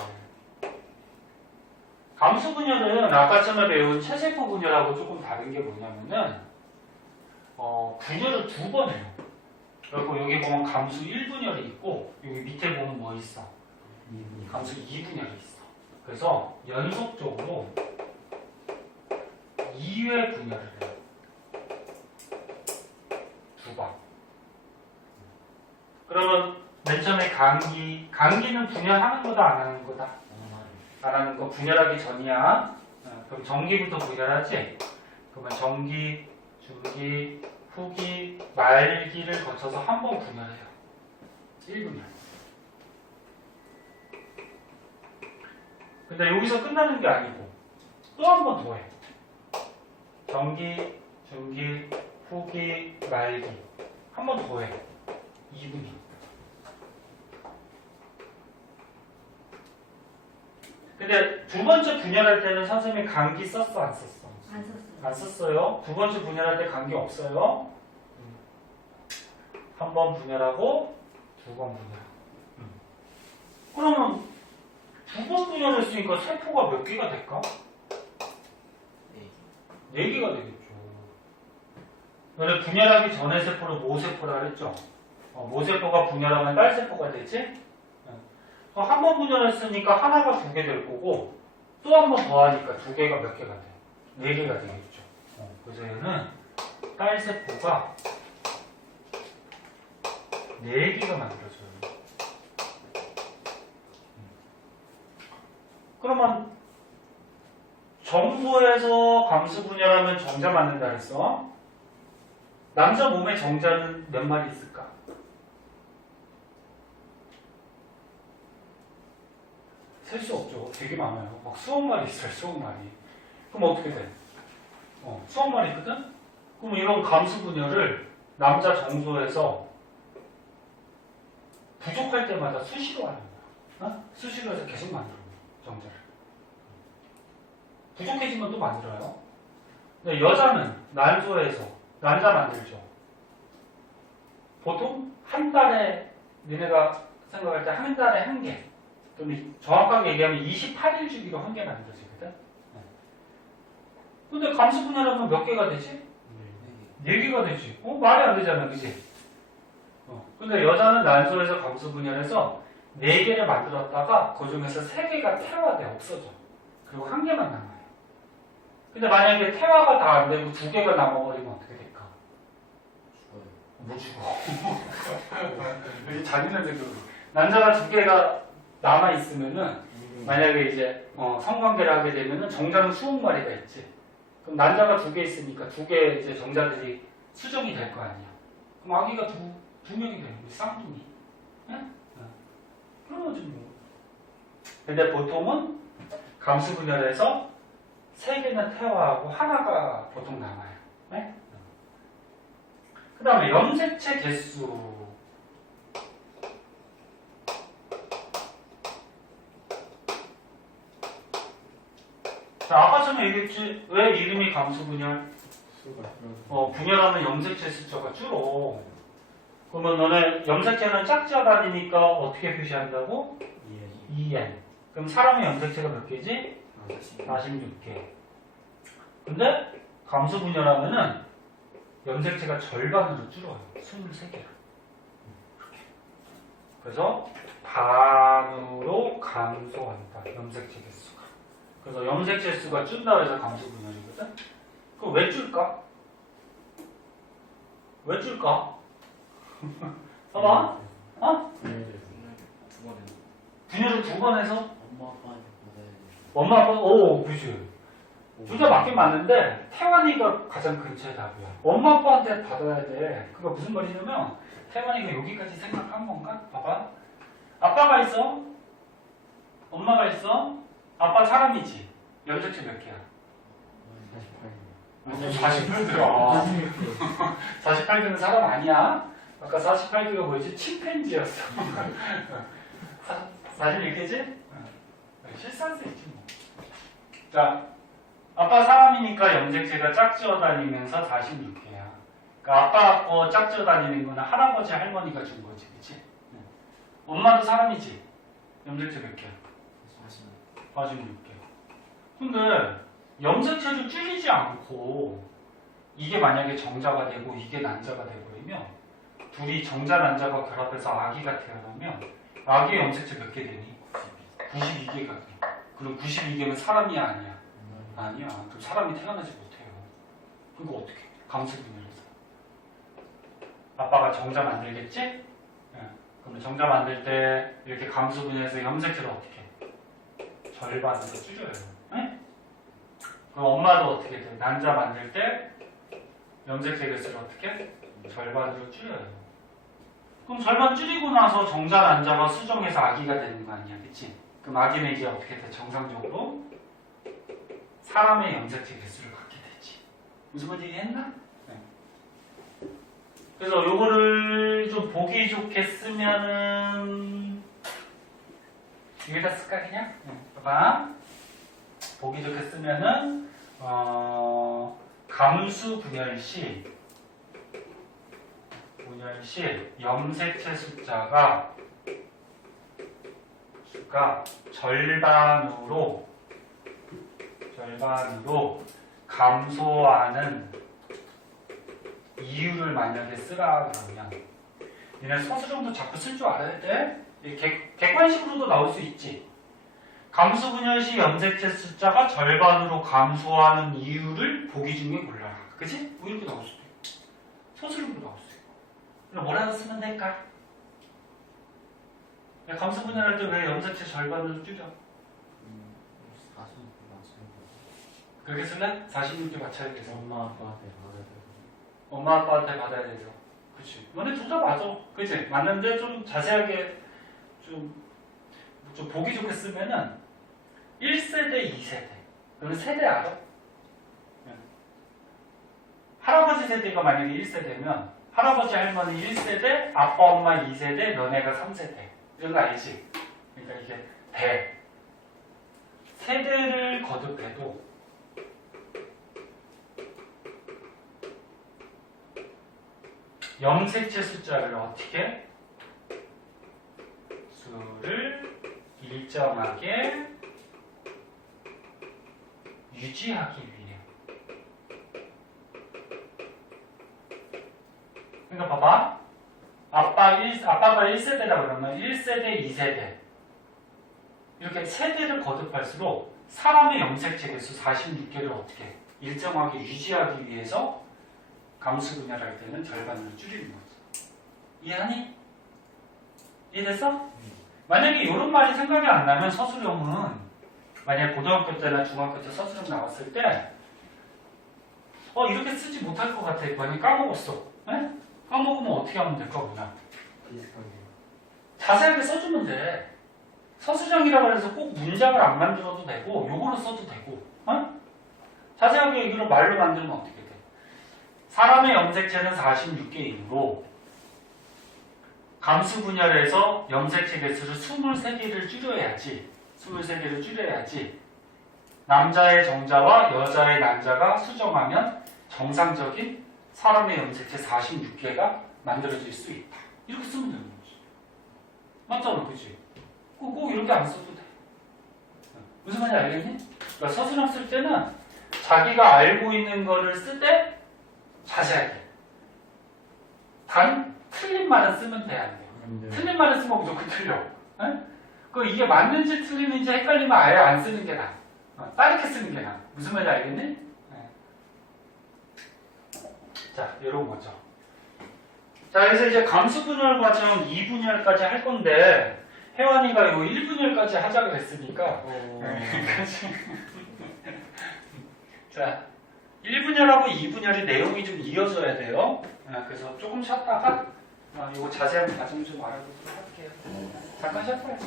감수 분열은 아까 전에 배운 체세포 분열하고 조금 다른 게 뭐냐면은 분열을 두 번 해요. 그리고 여기 보면 감수 1분열이 있고 여기 밑에 보면 뭐 있어? 감수 2분열이 있어. 그래서 연속적으로 2회 분열을 해요. 두 번. 그러면 맨 처음에 감기는 분열하는 거다 안 하는 거다? 안 하는 거. 분열하기 전이야. 그럼 정기부터 분열하지? 그러면 정기, 중기, 후기, 말기를 거쳐서 한 번 분열해요. 1분열. 근데 여기서 끝나는 게 아니고 또 한 번 더 해. 정기, 중기, 후기, 말기 한 번 더 해. 2분열. 근데 두 번째 분열할 때는 선생님이 감기 썼어 안 썼어? 안 썼어요. 안 썼어요. 두 번째 분열할 때 감기 없어요. 한 번 분열하고 두 번 분열. 그러면 두 번 분열했으니까 세포가 몇 개가 될까? 네 개가 되겠죠. 근데 분열하기 전에 세포를 모세포라 그랬죠. 모세포가 분열하면 딸세포가 되지? 한 번 분열했으니까 하나가 두 개 될 거고 또 한 번 더 하니까 두 개가 몇 개가 돼? 네 개가 되겠죠. 그래서 얘는 딸세포가 네 개가 만들어져요. 그러면 정소에서 감수 분열하면 정자 만든다 했어. 남자 몸에 정자는 몇 마리 있을까? 셀 수 없죠. 되게 많아요. 막 수억 마리 있어요. 수억 마리. 그럼 어떻게 돼? 수억 마리 있거든? 그럼 이런 감수 분열을 남자 정소에서 부족할 때마다 수시로 하는 거야. 수시로 해서 계속 만들어. 정자를. 부족해지면 또 만들어요. 근데 여자는 난소에서 난자 만들죠. 보통 한 달에 니네가 생각할 때 한 달에 한 개. 좀 정확하게 얘기하면 28일 주기로 한 개 만들어지거든. 근데 감수 분열하면 몇 개가 되지? 4개가 되지. 말이 안 되잖아, 그지? 근데 여자는 난소에서 감수 분열해서 4개를 만들었다가 그 중에서 3개가 태화돼 없어져. 그리고 1개만 남아요. 근데 만약에 태화가 다 안 되고 2개가 남아버리면 어떻게 될까? 못 죽어. 자기네들도 난자가 2개가 남아있으면은 만약에 이제 성관계를 하게 되면은 정자는 수억 마리가 있지. 그럼 난자가 2개 있으니까 2개 이제 정자들이 수정이 될 거 아니야. 그럼 아기가 두 명이 되는 거지. 쌍둥이. 그런 거지 뭐. 근데 보통은 감수 분열에서 3개는 태화하고 하나가 보통 남아요. 네? 그 다음에 염색체 개수. 자, 아까 전에 얘기했지. 왜 이름이 감수 분열? 분열하면 염색체 숫자가 줄어. 그러면 너네 염색체는 짝지어다니니까 어떻게 표시한다고? 2n. 그럼 사람의 염색체가 몇 개지? 46개. 근데 감수 분열하면은 염색체가 절반으로 줄어요. 23개로. 그래서 반으로 감소한다. 염색체 개수가. 그래서 염색체 수가 준다 해서 감수 분열이거든. 그럼 왜 줄까? 왜 줄까? 봐봐. 어? 분열을 2번 해서 엄마 아빠한테 받아야 돼. 엄마 아빠 그지. 둘 다 맞긴 맞는데 태환이가 가장 근처의 답이야. 엄마 아빠한테 받아야 돼. 그거 무슨 말이냐면 태환이가 여기까지 생각한 건가? 봐봐. 아빠가 있어. 엄마가 있어. 아빠 사람이지. 염색체 몇 개야? 48 들어. 48개는 사람 아니야. 아까 48개가 뭐였지? 침팬지였어. 41개지? 실수할 수 있지 뭐. 자, 아빠 사람이니까 염색체가 짝지어 다니면서 46개야. 그러니까 아빠 거 짝지어 다니는 거는 할아버지 할머니가 준 거지, 그치? 엄마도 사람이지. 염색체 몇 개야? 46개. 근데 염색체를 줄이지 않고 이게 만약에 정자가 되고 이게 난자가 되버리면 둘이 정자 난자가 결합해서 아기가 태어나면 아기의 염색체 몇 개 되니? 92개가 돼. 그럼 92개면 사람이야 아니야? 아니야. 그럼 사람이 태어나지 못해요. 그거 어떻게? 감수분열해서. 아빠가 정자 만들겠지? 네. 그러면 정자 만들 때 이렇게 감수분열해서 염색체를 어떻게 해? 절반으로 줄여요. 네? 그럼 엄마도 어떻게 돼? 난자 만들 때 염색체 개수를 어떻게 해? 절반으로 줄여요. 그럼 절반 줄이고 나서 정자 난자가 수정해서 아기가 되는 거 아니야, 그치? 그럼 아기는 이제 어떻게 돼? 정상적으로 사람의 염색체 개수를 갖게 되지. 무슨 말인지 이해했나? 네. 그래서 요거를 좀 보기 좋게 쓰면은 여기다 쓸까 그냥? 네. 봐봐. 보기 좋게 쓰면은 감수 분열 시 염색체 숫자가 절반으로 감소하는 이유를 만약에 쓰라 그러면 얘네 서술형도 자꾸 쓸 줄 알아야 돼. 객관식으로도 나올 수 있지. 감수 분열 시 염색체 숫자가 절반으로 감소하는 이유를 보기 중에 골라라. 그치? 뭐 이렇게 나올 수도 있고 서술형도 나올 수 있고. 그럼 뭐라고 쓰면 될까? 감수 분열할 때 왜 염색체 절반으로 줄여? 46개 맞추는 거. 그렇게 쓸래? 46개 맞춰야 돼서. 엄마 아빠한테 받아야 돼. 엄마 아빠한테 받아야 되죠. 그치. 너네 둘 다 맞아. 그치? 맞는데 좀 자세하게 좀 보기 좋게 쓰면은 1세대, 2세대. 그러면 세대 알아? 네. 할아버지 세대가 만약에 1세대면 할아버지 할머니 1세대, 아빠 엄마 2세대, 너네가 3세대. 이런 거 알지? 그러니까 이게 대. 세대를 거듭해도 염색체 숫자를 어떻게? 수를 일정하게 유지하기 위해. 그러니까 봐봐. 아빠가 1세대라 그러면 1세대, 2세대. 이렇게 세대를 거듭할수록 사람의 염색체 개수 46개를 어떻게 일정하게 유지하기 위해서 감수 분열할 때는 절반으로 줄이는 거지. 이해하니? 이해됐어? 만약에 이런 말이 생각이 안 나면 서술형은 만약에 고등학교 때나 중학교 때 서술형 나왔을 때 이렇게 쓰지 못할 것 같아. 만약에 까먹었어. 네? 까먹으면 어떻게 하면 될까 그냥? 비슷하게. 자세하게 써주면 돼. 서술형이라고 해서 꼭 문장을 안 만들어도 되고 요거로 써도 되고 자세하게 이걸 말로 만들면 어떻게 돼? 사람의 염색체는 46개이므로 감수 분열에서 염색체 개수를 23개를 줄여야지. 23개를 줄여야지. 남자의 정자와 여자의 난자가 수정하면 정상적인 사람의 염색체 46개가 만들어질 수 있다. 이렇게 쓰면 되는 거지. 맞잖아, 그치? 꼭 이렇게 안 써도 돼. 무슨 말인지 알겠니? 그러니까 서술형 쓸 때는 자기가 알고 있는 거를 쓸 때 자세하게. 단 틀린 말은 쓰면 돼, 안 돼요? 틀린 말을 쓰면 무조건 틀려. 그 이게 맞는지 틀리는지 헷갈리면 아예 안 쓰는 게 나아. 빠르게 쓰는 게 나아. 무슨 말인지 알겠니? 네. 자, 이런 거죠. 자, 그래서 이제 감수분열 과정 2분열까지 할 건데 혜원이가 이거 1분열까지 하자 그랬으니까 자, 1분열하고 2분열이 내용이 좀 이어져야 돼요. 그래서 조금 쉬었다가 이거 자세한 과정 좀 알아보도록 할게요. 잠깐 쉬었다 할까?